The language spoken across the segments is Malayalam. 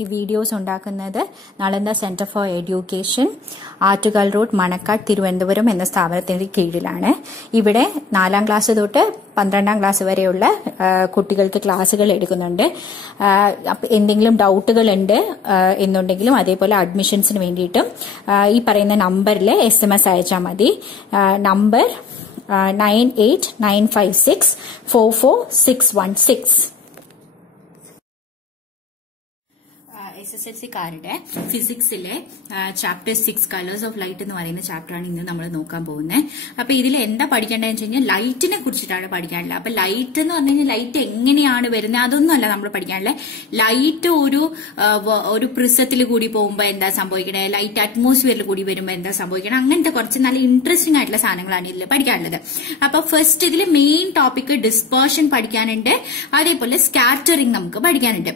ഈ വീഡിയോസ് ഉണ്ടാക്കുന്നത് Nalanda centre for education, Attukal road, Manacaud, Thiruvananthapuram എന്ന സ്ഥാപനത്തിന്റെ കീഴിലാണ്. ഇവിടെ 4ാം ക്ലാസ് തൊട്ട് 12ാം ക്ലാസ് വരെയുള്ള കുട്ടികൾക്ക് ക്ലാസ്സുകൾ എടുക്കുന്നുണ്ട്. എന്തെങ്കിലും ഡൗട്ടുകൾ ഉണ്ട് എന്നുണ്ടെങ്കിലും അതേപോലെ അഡ്മിഷൻസിന് വേണ്ടിയിട്ടും ഈ പറയുന്ന നമ്പറിൽ SMS അയച്ചാൽ മതി. നമ്പർ 9895644616. SSLC-കാരുടെ ഫിസിക്സിലെ ചാപ്റ്റർ 6 കളേഴ്സ് ഓഫ് ലൈറ്റ് എന്ന് പറയുന്ന ചാപ്റ്ററാണ് ഇന്ന് നമ്മൾ നോക്കാൻ പോകുന്നത്. അപ്പൊ ഇതിൽ എന്താ പഠിക്കേണ്ടതെന്ന് വെച്ച് കഴിഞ്ഞാൽ ലൈറ്റിനെ കുറിച്ചിട്ടാണ് പഠിക്കാനുള്ളത്. അപ്പൊ ലൈറ്റ് എന്ന് പറഞ്ഞു കഴിഞ്ഞാൽ ലൈറ്റ് എങ്ങനെയാണ് വരുന്നത് അതൊന്നും അല്ല നമ്മൾ പഠിക്കാനുള്ളത്. ലൈറ്റ് ഒരു പ്രിസത്തിൽ കൂടി പോകുമ്പോൾ എന്താ സംഭവിക്കണേ, ലൈറ്റ് അറ്റ്മോസ്ഫിയറിൽ കൂടി വരുമ്പോൾ എന്താ സംഭവിക്കണം, അങ്ങനത്തെ കുറച്ച് നല്ല ഇൻട്രസ്റ്റിംഗ് ആയിട്ടുള്ള സാധനങ്ങളാണ് ഇതിൽ പഠിക്കാനുള്ളത്. അപ്പൊ ഫസ്റ്റ് ഇതിൽ മെയിൻ ടോപ്പിക് ഡിസ്പേർഷൻ പഠിക്കാനുണ്ട്, അതേപോലെ സ്കാറ്ററിംഗ് നമുക്ക് പഠിക്കാനുണ്ട്.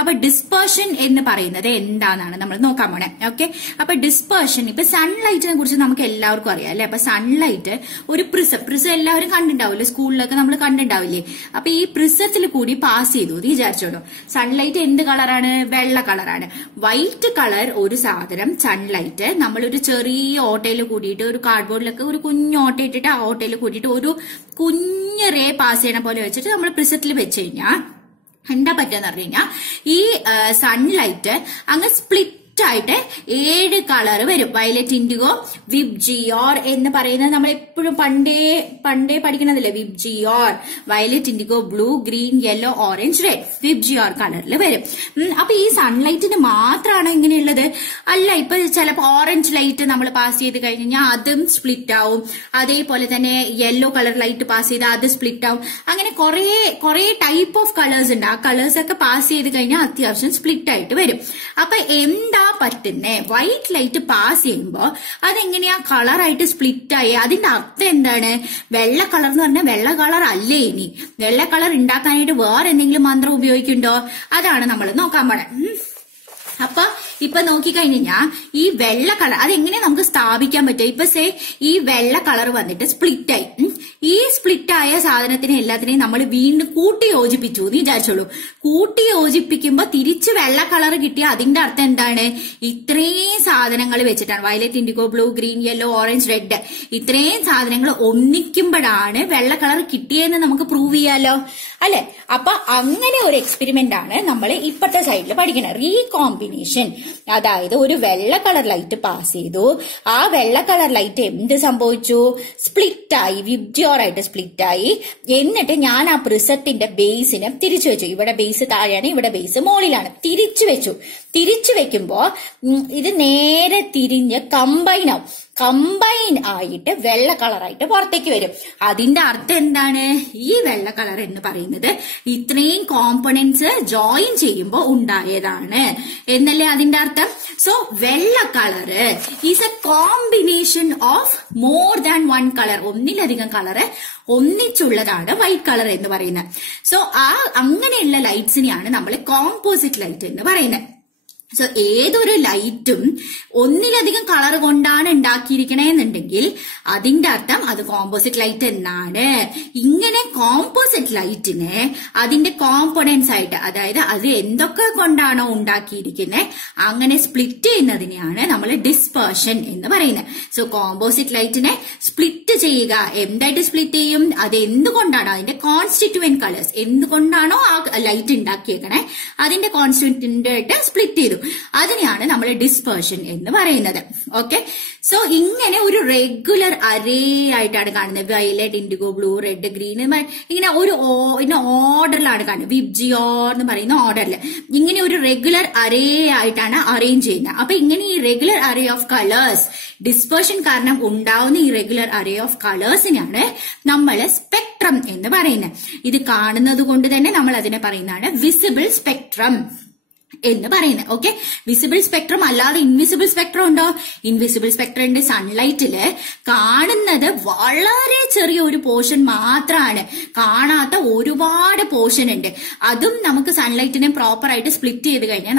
അപ്പൊ ഡിസ്പേർഷൻ എന്ന് പറയുന്നത് എന്താണെന്നാണ് നമ്മൾ നോക്കാൻ പോണേ. ഓക്കെ, അപ്പൊ ഡിസ്പേർഷൻ, ഇപ്പൊ സൺലൈറ്റിനെ കുറിച്ച് നമുക്ക് എല്ലാവർക്കും അറിയാം അല്ലെ. അപ്പൊ സൺലൈറ്റ് ഒരു പ്രിസം എല്ലാവരും കണ്ടിട്ടുണ്ടാവില്ലേ, സ്കൂളിലൊക്കെ നമ്മൾ കണ്ടിട്ടുണ്ടാവില്ലേ. അപ്പൊ ഈ പ്രിസത്തിൽ കൂടി പാസ് ചെയ്തു എന്ന് വിചാരിച്ചോളൂ. സൺലൈറ്റ് എന്ത് കളറാണ്? വെള്ള കളറാണ്. വൈറ്റ് കളർ ഒരു സാധനം സൺലൈറ്റ് നമ്മളൊരു ചെറിയ ഓട്ടയിൽ കൂടിയിട്ട്, ഒരു കാർഡ്ബോർഡിലൊക്കെ ഒരു കുഞ്ഞു ഓട്ട ഇട്ടിട്ട് ആ ഓട്ടയിൽ കൂടിയിട്ട് ഒരു കുഞ്ഞ് റേ പാസ് ചെയ്യണ പോലെ വെച്ചിട്ട് നമ്മൾ പ്രിസത്തിൽ വെച്ച് കഴിഞ്ഞാൽ എന്താ പറ്റുക പറഞ്ഞു കഴിഞ്ഞാൽ ഈ സൺലൈറ്റ് അങ്ങ് സ്പ്ലിറ്റ് ആയിട്ട് 7 കളർ വരും. വയലറ്റ്, ഇൻഡിഗോ, വിബ്ജിയോർ എന്ന് പറയുന്നത് നമ്മൾ എപ്പോഴും പണ്ടേ പഠിക്കണതല്ലേ. VIBGYOR, violet, indigo, blue, green, yellow, orange, red, VIBGYOR കളറിൽ വരും. അപ്പൊ ഈ സൺലൈറ്റിന് മാത്രമാണ് ഇങ്ങനെയുള്ളത്? അല്ല. ഇപ്പൊ ചിലപ്പോ ഓറഞ്ച് ലൈറ്റ് നമ്മൾ പാസ് ചെയ്ത് കഴിഞ്ഞാൽ അതും സ്പ്ലിറ്റ് ആവും. അതേപോലെ തന്നെ യെല്ലോ കളർ ലൈറ്റ് പാസ് ചെയ്താൽ അത് സ്പ്ലിറ്റ് ആവും. അങ്ങനെ കുറെ ടൈപ്പ് ഓഫ് കളേഴ്സ് ഉണ്ട്. ആ കളേഴ്സ് ഒക്കെ പാസ് ചെയ്ത് കഴിഞ്ഞാൽ അത്യാവശ്യം സ്പ്ലിറ്റ് ആയിട്ട് വരും. അപ്പൊ എന്താ പറ്റുന്നേ? വൈറ്റ് ലൈറ്റ് പാസ് ചെയ്യുമ്പോ അതെങ്ങനെയാ കളറായിട്ട് സ്പ്ലിറ്റ് ആയി? അതിന്റെ അർത്ഥം എന്താണ്? വെള്ള കളർ എന്ന് പറഞ്ഞാൽ വെള്ള കളർ അല്ലേ. ഇനി വെള്ള കളർ ഉണ്ടാക്കാനായിട്ട് വേറെ എന്തെങ്കിലും മന്ത്രം ഉപയോഗിക്കുന്നുണ്ടോ? അതാണ് നമ്മൾ നോക്കാൻ പോണേ. അപ്പൊ ഇപ്പൊ നോക്കിക്കഴിഞ്ഞാ ഈ വെള്ള കളർ അതെങ്ങനെ നമുക്ക് സ്ഥാപിക്കാൻ പറ്റും? ഇപ്പൊ ഈ വെള്ള കളർ വന്നിട്ട് സ്പ്ലിറ്റ് ആയി. ഈ സ്പ്ലിറ്റ് ആയ സാധനത്തിനെ എല്ലാത്തിനെയും നമ്മൾ വീണ്ടും കൂട്ടി യോജിപ്പിച്ചു എന്ന് വിചാരിച്ചോളൂ. കൂട്ടി യോജിപ്പിക്കുമ്പോ തിരിച്ച് വെള്ള കളർ കിട്ടിയ അതിന്റെ അർത്ഥം എന്താണ്? ഇത്രയും സാധനങ്ങൾ വെച്ചിട്ടാണ്, violet, indigo, blue, green, yellow, orange, red, ഇത്രയും സാധനങ്ങൾ ഒന്നിക്കുമ്പോഴാണ് വെള്ള കളർ കിട്ടിയെന്ന് നമുക്ക് പ്രൂവ് ചെയ്യാലോ അല്ലെ. അപ്പൊ അങ്ങനെ ഒരു എക്സ്പെരിമെന്റ് ആണ് നമ്മൾ ഇപ്പത്തെ സൈഡിൽ പഠിക്കുന്നത്. റീകോമ്പിനേഷൻ, അതായത് ഒരു വെള്ള കളർ ലൈറ്റ് പാസ് ചെയ്തു. ആ വെള്ള കളർ ലൈറ്റ് എന്ത് സംഭവിച്ചു? സ്പ്ലിറ്റ് ആയി, വിബ്ജിയോർ ആയിട്ട് സ്പ്ലിറ്റ് ആയി. എന്നിട്ട് ഞാൻ ആ പ്രിസത്തിന്റെ ബേസിനെ തിരിച്ചു വെച്ചു. ഇവിടെ ബേസ് താഴെയാണ്, ഇവിടെ ബേസ് മുകളിലാണ്. തിരിച്ചു വെക്കുമ്പോ ഇത് നേരെ തിരിഞ്ഞ് കമ്പൈൻ ആവും. കമ്പൈൻ ആയിട്ട് വെള്ള കളറായിട്ട് പുറത്തേക്ക് വരും. അതിന്റെ അർത്ഥം എന്താണ്? ഈ വെള്ള കളർ എന്ന് പറയുന്നത് ഇത്രയും കോമ്പണന്റ്സ് ജോയിൻ ചെയ്യുമ്പോൾ ഉണ്ടായതാണ് എന്നല്ലേ അതിന്റെ അർത്ഥം. സോ വെള്ള colour is A combination of more than one colour. ഒന്നിലധികം കളറ് ഒന്നിച്ചുള്ളതാണ് വൈറ്റ് കളർ എന്ന് പറയുന്നത്. സോ അങ്ങനെയുള്ള ലൈറ്റ്സിനെയാണ് നമ്മൾ കോമ്പോസിറ്റ് ലൈറ്റ് എന്ന് പറയുന്നത്. സോ ഏതൊരു ലൈറ്റും ഒന്നിലധികം കളർ കൊണ്ടാണ് ഉണ്ടാക്കിയിരിക്കണെന്നുണ്ടെങ്കിൽ അതിന്റെ അർത്ഥം അത് കോമ്പോസിറ്റ് ലൈറ്റ് എന്നാണ്. ഇങ്ങനെ കോമ്പോസിറ്റ് ലൈറ്റിനെ അതിന്റെ കോമ്പണന്റ്സ് ആയിട്ട്, അതായത് അത് എന്തൊക്കെ കൊണ്ടാണോ ഉണ്ടാക്കിയിരിക്കുന്നത് അങ്ങനെ സ്പ്ലിറ്റ് ചെയ്യുന്നതിനെയാണ് നമ്മൾ ഡിസ്പേർഷൻ എന്ന് പറയുന്നത്. സോ കോമ്പോസിറ്റ് ലൈറ്റിനെ സ്പ്ലിറ്റ് ചെയ്യുക. എന്തായിട്ട് സ്പ്ലിറ്റ് ചെയ്യും? അത് എന്തുകൊണ്ടാണോ, അതിന്റെ കോൺസ്റ്റിറ്റ്യൂവന്റ് കളേഴ്സ് എന്തുകൊണ്ടാണോ ആ ലൈറ്റ് ഉണ്ടാക്കിയേക്കണേ അതിന്റെ കോൺസ്റ്റിറ്റ്യൂവന്റ് ആയിട്ട് സ്പ്ലിറ്റ് ചെയ്തു. അതിനെയാണ് നമ്മൾ ഡിസ്പേർഷൻ എന്ന് പറയുന്നത്. ഓക്കെ, സോ ഇങ്ങനെ ഒരു റെഗുലർ അറേ ആയിട്ടാണ് കാണുന്നത്. Violet, indigo, blue, red, green, ഇങ്ങനെ ഒരു ഓർഡറിലാണ് കാണുന്നത്. വിബ്ജിയോർ എന്ന് പറയുന്ന ഓർഡറിൽ ഇങ്ങനെ ഒരു റെഗുലർ അറേ ആയിട്ടാണ് അറേഞ്ച് ചെയ്യുന്നത്. അപ്പൊ ഇങ്ങനെ ഈ regular array of colours, dispersion കാരണം ഉണ്ടാവുന്ന ഈ റെഗുലർ അറേ ഓഫ് കളേഴ്സിനാണ് നമ്മൾ സ്പെക്ട്രം എന്ന് പറയുന്നത്. ഇത് കാണുന്നത് കൊണ്ട് തന്നെ നമ്മൾ അതിനെ പറയുന്നതാണ് വിസിബിൾ സ്പെക്ട്രം എന്ന് പറയുന്നത്. ഓക്കെ, വിസിബിൾ സ്പെക്ട്രം അല്ലാതെ ഇൻവിസിബിൾ സ്പെക്ട്രം ഉണ്ടോ? ഇൻവിസിബിൾ സ്പെക്ട്രം ഉണ്ട്. സൺലൈറ്റില് കാണുന്നത് വളരെ ചെറിയ ഒരു പോർഷൻ മാത്രമാണ്, കാണാത്ത ഒരുപാട് പോർഷൻ ഉണ്ട്. അതും നമുക്ക് സൺലൈറ്റിനെ പ്രോപ്പർ ആയിട്ട് സ്പ്ലിറ്റ് ചെയ്ത് കഴിഞ്ഞാൽ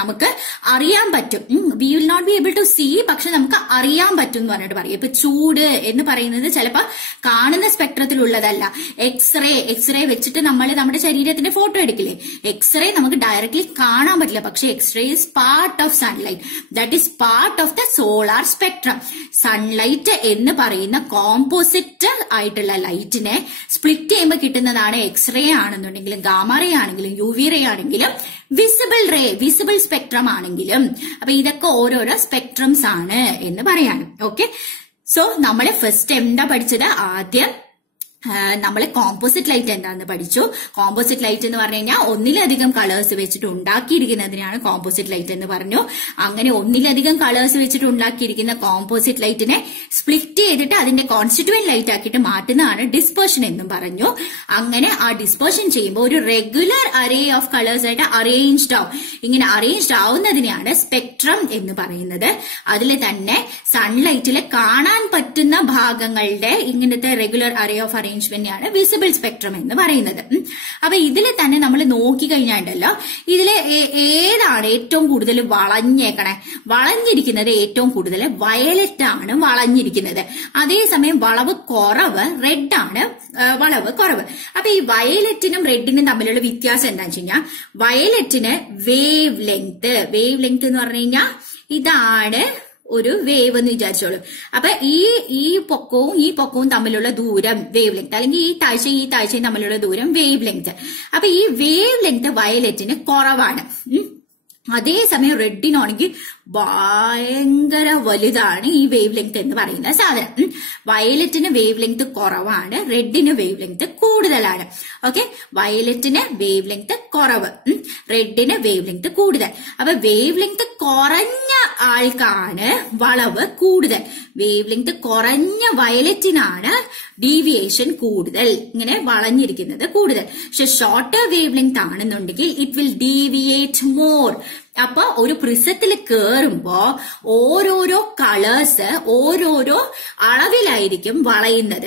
നമുക്ക് അറിയാൻ പറ്റും. We will not be able to see, പക്ഷെ നമുക്ക് അറിയാൻ പറ്റും എന്ന് പറഞ്ഞിട്ട് പറയും. ഇപ്പൊ ചൂട് എന്ന് പറയുന്നത് ചിലപ്പോ കാണുന്ന സ്പെക്ട്രത്തിലുള്ളതല്ല. എക്സ്റേ വെച്ചിട്ട് നമ്മൾ നമ്മുടെ ശരീരത്തിന്റെ ഫോട്ടോ എടുക്കില്ലേ, എക്സ്റേ നമുക്ക് ഡയറക്ട്ലി കാണാൻ പറ്റില്ല. പക്ഷെ x ray is part of sunlight, that is part of the solar spectrum. Sunlight എന്ന് പറയുന്ന കോമ്പോസിറ്റ് ആയിട്ടുള്ള ലൈറ്റിനെ സ്പ്ലിറ്റ് ചെയ്യുമ്പോൾ കിട്ടുന്നതാണ് എക്സ്റേ ആണെന്നുണ്ടെങ്കിലും ഗാമ റേ ആണെങ്കിലും UV റേ ആണെങ്കിലും വിസിബിൾ സ്പെക്ട്രം ആണെങ്കിലും. അപ്പൊ ഇതൊക്കെ ഓരോരോ സ്പെക്ട്രംസ് ആണ് എന്ന് പറയാണ്. ഓക്കെ, സോ നമ്മള് ഫസ്റ്റ് എന്താ പഠിച്ചത്? ആദ്യം നമ്മള് കോമ്പോസിറ്റ് ലൈറ്റ് എന്താന്ന് പഠിച്ചു. കോമ്പോസിറ്റ് ലൈറ്റ് എന്ന് പറഞ്ഞു കഴിഞ്ഞാൽ ഒന്നിലധികം കളേഴ്സ് വെച്ചിട്ട് ഉണ്ടാക്കിയിരിക്കുന്നതിനാണ് കോമ്പോസിറ്റ് ലൈറ്റ് എന്ന് പറഞ്ഞു. അങ്ങനെ ഒന്നിലധികം കളേഴ്സ് വെച്ചിട്ട് ഉണ്ടാക്കിയിരിക്കുന്ന കോമ്പോസിറ്റ് ലൈറ്റിനെ സ്പ്ലിറ്റ് ചെയ്തിട്ട് അതിന്റെ കോൺസ്റ്റിറ്റ്യൂവന്റ് ലൈറ്റ് ആക്കിയിട്ട് മാറ്റുന്നതാണ് ഡിസ്പേർഷൻ എന്നും പറഞ്ഞു. അങ്ങനെ ആ ഡിസ്പേർഷൻ ചെയ്യുമ്പോൾ ഒരു റെഗുലർ അറേ ഓഫ് കളേഴ്സ് ആയിട്ട് അറേഞ്ച്ഡ് ആവും. ഇങ്ങനെ അറേഞ്ച്ഡ് ആവുന്നതിനെയാണ് സ്പെക്ട്രം എന്ന് പറയുന്നത്. അതിൽ തന്നെ സൺലൈറ്റില് കാണാൻ പറ്റുന്ന ഭാഗങ്ങളുടെ ഇങ്ങനത്തെ റെഗുലർ അറേ ഓഫ് അറേഞ്ച്മെന്റിനെയാണ് വിസിബിൾ സ്പെക്ട്രം എന്ന് പറയുന്നത്. അപ്പൊ ഇതിൽ തന്നെ നമ്മൾ നോക്കിക്കഴിഞ്ഞാണ്ടല്ലോ, ഇതില് ഏതാണ് ഏറ്റവും കൂടുതൽ വളഞ്ഞിരിക്കുന്നത്? ഏറ്റവും കൂടുതൽ വയലറ്റ് ആണ് വളഞ്ഞിരിക്കുന്നത്. അതേസമയം വളവ് കുറവ് റെഡ് ആണ്. വളവ് കുറവ്. അപ്പൊ ഈ വയലറ്റിനും റെഡിനും തമ്മിലുള്ള വ്യത്യാസം എന്താണെന്ന് വെച്ച് കഴിഞ്ഞാൽ, വയലറ്റിന് വേവ് ലെങ്ത് എന്ന് പറഞ്ഞു കഴിഞ്ഞാൽ ഇതാണ് ഒരു വേവ് എന്ന് വിചാരിച്ചോളൂ. അപ്പൊ ഈ പൊക്കവും തമ്മിലുള്ള ദൂരം വേവ് ലെങ്ത്, അല്ലെങ്കിൽ ഈ താഴ്ചയും തമ്മിലുള്ള ദൂരം വേവ് ലെങ്ത്. അപ്പൊ ഈ വേവ് ലെങ്ത് വയലറ്റിന് കുറവാണ്. അതേസമയം റെഡിനാണെങ്കിൽ ഭയങ്കര വലുതാണ് ഈ വേവ് ലെങ്ത് എന്ന് പറയുന്ന സാധനം. വയലറ്റിന് വേവ് ലെങ്ത് കുറവാണ്, റെഡിന് വേവ് ലെങ്ത് കൂടുതലാണ്. ഓക്കെ, വയലറ്റിന് വേവ് ലെങ്ത് കുറവ്, റെഡിന് വേവ് ലെങ്ത് കൂടുതൽ. അപ്പൊ വേവ് ലെങ്ത് കുറഞ്ഞ ആൾക്കാണ് വളവ് കൂടുതൽ. വേവ് ലെങ്ത് കുറഞ്ഞ വയലറ്റിനാണ് ഡീവിയേഷൻ കൂടുതൽ, ഇങ്ങനെ വളഞ്ഞിരിക്കുന്നത് കൂടുതൽ. പക്ഷെ ഷോർട്ടർ വേവ് ലെങ്ത് ആണെന്നുണ്ടെങ്കിൽ ഇറ്റ് വിൽ ഡീവിയേറ്റ് മോർ. അപ്പൊ ഒരു പ്രിസത്തിൽ കേറുമ്പോ ഓരോരോ കളേഴ്സ് ഓരോരോ അളവിലായിരിക്കും വളയുന്നത്.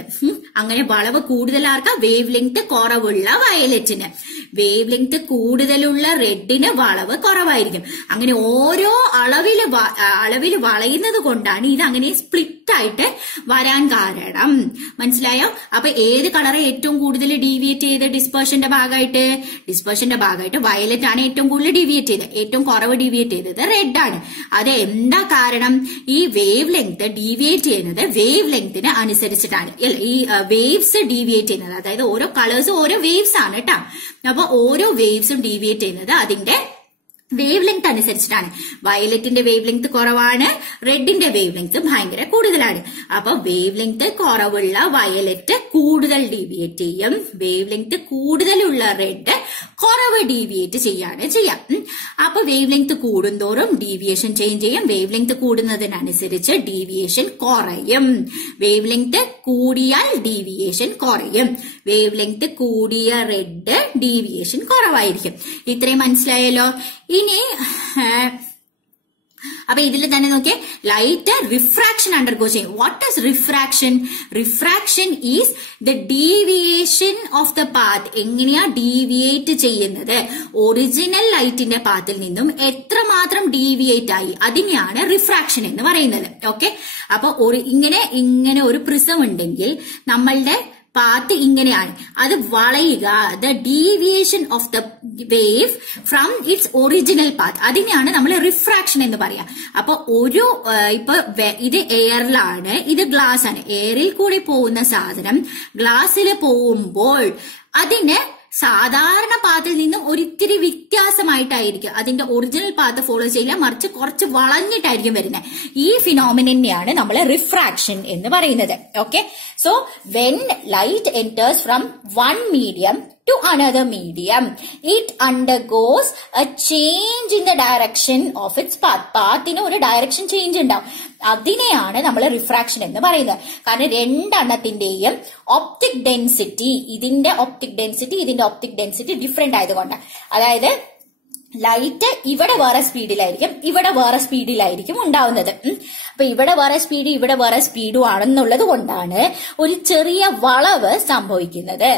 അങ്ങനെ വളവ് കൂടുതലാർക്ക? വേവ് ലെങ്ത് കുറവുള്ള വയലറ്റിന്. വേവ് ലെങ്ത് കൂടുതലുള്ള റെഡിന് വളവ് കുറവായിരിക്കും. അങ്ങനെ ഓരോ അളവില് വളയുന്നത് കൊണ്ടാണ് ഇത് അങ്ങനെ സ്പ്ലിറ്റ് ആയിട്ട് വരാൻ കാരണം. മനസ്സിലായോ? അപ്പൊ ഏത് കളറെ ഏറ്റവും കൂടുതൽ ഡീവിയേറ്റ് ചെയ്ത് ഡിസ്പേർഷന്റെ ഭാഗമായിട്ട് വയലറ്റ് ആണ് ഏറ്റവും കൂടുതൽ ഡീവിയേറ്റ് ചെയ്തത്. ഏറ്റവും കുറവ് ഡീവിയേറ്റ് ചെയ്തത് റെഡ് ആണ്. അത് എന്താ കാരണം? ഈ വേവ് ലെങ്ത് ഡീവിയേറ്റ് ചെയ്യുന്നത് വേവ് ലെങ്തിന് അനുസരിച്ചിട്ടാണ്. ഈ വേവ്സ് ഡീവിയേറ്റ് ചെയ്യുന്നത്, അതായത് ഓരോ കളേഴ്സും ഓരോ വേവ്സ് ആണ് കേട്ടോ. അപ്പൊ ഓരോ വേവ്സും ഡീവിയേറ്റ് ചെയ്യുന്നത് അതിന്റെ വേവ് ലെങ്ത് അനുസരിച്ചിട്ടാണ്. വയലറ്റിന്റെ വേവ് ലെങ്ത് കുറവാണ്, റെഡിന്റെ വേവ് ലെങ്ത് ഭയങ്കര കൂടുതലാണ്. അപ്പൊ വേവ് ലെങ്ത് കുറവുള്ള വയലറ്റ് കൂടുതൽ ഡീവിയേറ്റ് ചെയ്യും, വേവ് ലെങ്ത് കൂടുതലുള്ള റെഡ് കുറവ് ഡീവിയേറ്റ് ചെയ്യാം. അപ്പൊ വേവ് ലെങ്ത് കൂടുന്തോറും ഡീവിയേഷൻ ചേഞ്ച് ചെയ്യും. വേവ് ലെങ്ത് കൂടുന്നതിനനുസരിച്ച് ഡീവിയേഷൻ കുറയും. വേവ് ലെങ്ത് കൂടിയാൽ ഡീവിയേഷൻ കുറയും. വേവ് ലെങ്ത് കൂടിയ റെഡ് ഡീവിയേഷൻ കുറവായിരിക്കും. ഇത്രയും മനസ്സിലായല്ലോ. ഇനി അപ്പൊ ഇതിൽ തന്നെ നോക്കിയേ, ലൈറ്റ് റിഫ്രാക്ഷൻ അണ്ടർഗോ ചെയ്യും. What is refraction? Refraction is the deviation of the path. എങ്ങനെയാ ഡീവിയേറ്റ് ചെയ്യുന്നത്? ഒറിജിനൽ ലൈറ്റിന്റെ പാത്തിൽ നിന്നും എത്രമാത്രം ഡീവിയേറ്റ് ആയി, അതിനെയാണ് റിഫ്രാക്ഷൻ എന്ന് പറയുന്നത്. ഓക്കെ, അപ്പൊ ഇങ്ങനെ ഒരു പ്രിസം ഉണ്ടെങ്കിൽ നമ്മളുടെ പാത്ത് ഇങ്ങനെയാണ്, അത് വളയുക. The deviation of the wave from its original path, അതിനെയാണ് നമ്മൾ റിഫ്രാക്ഷൻ എന്ന് പറയാ. അപ്പൊ ഇത് എയറിലാണ്, ഇത് ഗ്ലാസ് ആണ്. എയറിൽ കൂടി പോകുന്ന സാധനം ഗ്ലാസ്സിൽ പോകുമ്പോൾ അതിന് സാധാരണ പാത്തിൽ നിന്നും ഒരിത്തിരി വ്യത്യാസമായിട്ടായിരിക്കും. അതിന്റെ ഒറിജിനൽ പാത്ത് ഫോളോ ചെയ്യില്ല, മറിച്ച് കുറച്ച് വളഞ്ഞിട്ടായിരിക്കും വരുന്നത്. ഈ ഫിനോമിനനെയാണ് നമ്മൾ റിഫ്രാക്ഷൻ എന്ന് പറയുന്നത്. Okay, so when light enters from one medium to another medium, it undergoes a change in the direction of its path. പാത്തിന് ഒരു ഡയറക്ഷൻ ചേഞ്ച് ഉണ്ടാവും. അതിനെയാണ് നമ്മൾ റിഫ്രാക്ഷൻ എന്ന് പറയുന്നത്. കാരണം രണ്ടെണ്ണത്തിന്റെയും ഒപ്റ്റിക് ഡെൻസിറ്റി, ഇതിന്റെ ഒപ്റ്റിക് ഡെൻസിറ്റി ഡിഫറെന്റ് ആയതുകൊണ്ട്, അതായത് ലൈറ്റ് ഇവിടെ വേറെ സ്പീഡിലായിരിക്കും, ഇവിടെ വേറെ സ്പീഡിലായിരിക്കും ഉണ്ടാവുന്നത്. അപ്പൊ ഇവിടെ വേറെ സ്പീഡും ആണെന്നുള്ളത് കൊണ്ടാണ് ഒരു ചെറിയ വളവ് സംഭവിക്കുന്നത്.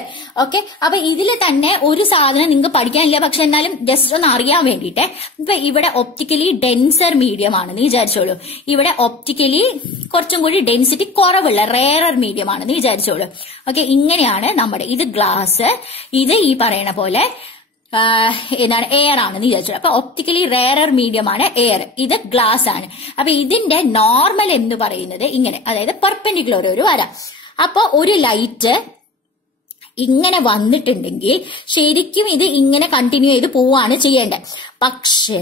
ഓക്കെ, അപ്പൊ ഇതിൽ തന്നെ ഒരു സാധനം നിങ്ങൾക്ക് പഠിക്കാനില്ല, പക്ഷെ എന്നാലും ജസ്റ്റ് ഒന്ന് അറിയാൻ വേണ്ടിയിട്ട്, ഇപ്പൊ ഇവിടെ ഒപ്റ്റിക്കലി ഡെൻസർ മീഡിയം ആണെന്ന് വിചാരിച്ചോളൂ. ഇവിടെ ഒപ്റ്റിക്കലി കുറച്ചും കൂടി ഡെൻസിറ്റി കുറവുള്ള റെയറർ മീഡിയം ആണെന്ന് വിചാരിച്ചോളൂ. ഓക്കെ, ഇങ്ങനെയാണ് ഇത് ഗ്ലാസ്, ഇത് ഈ പറയണ പോലെ എന്താണ് എയർ ആണെന്ന് വിചാരിച്ചു. അപ്പൊ ഒപ്റ്റിക്കലി റെയറർ മീഡിയം ആണ് എയർ, ഇത് ഗ്ലാസ് ആണ്. അപ്പൊ ഇതിന്റെ നോർമൽ എന്ന് പറയുന്നത് ഇങ്ങനെ, അതായത് പെർപെൻഡിക്കുലർ ഒരു വര. അപ്പൊ ഒരു ലൈറ്റ് ഇങ്ങനെ വന്നിട്ടുണ്ടെങ്കിൽ ശരിക്കും ഇത് ഇങ്ങനെ കണ്ടിന്യൂ ചെയ്ത് പോവാണ് ചെയ്യേണ്ടത്. പക്ഷേ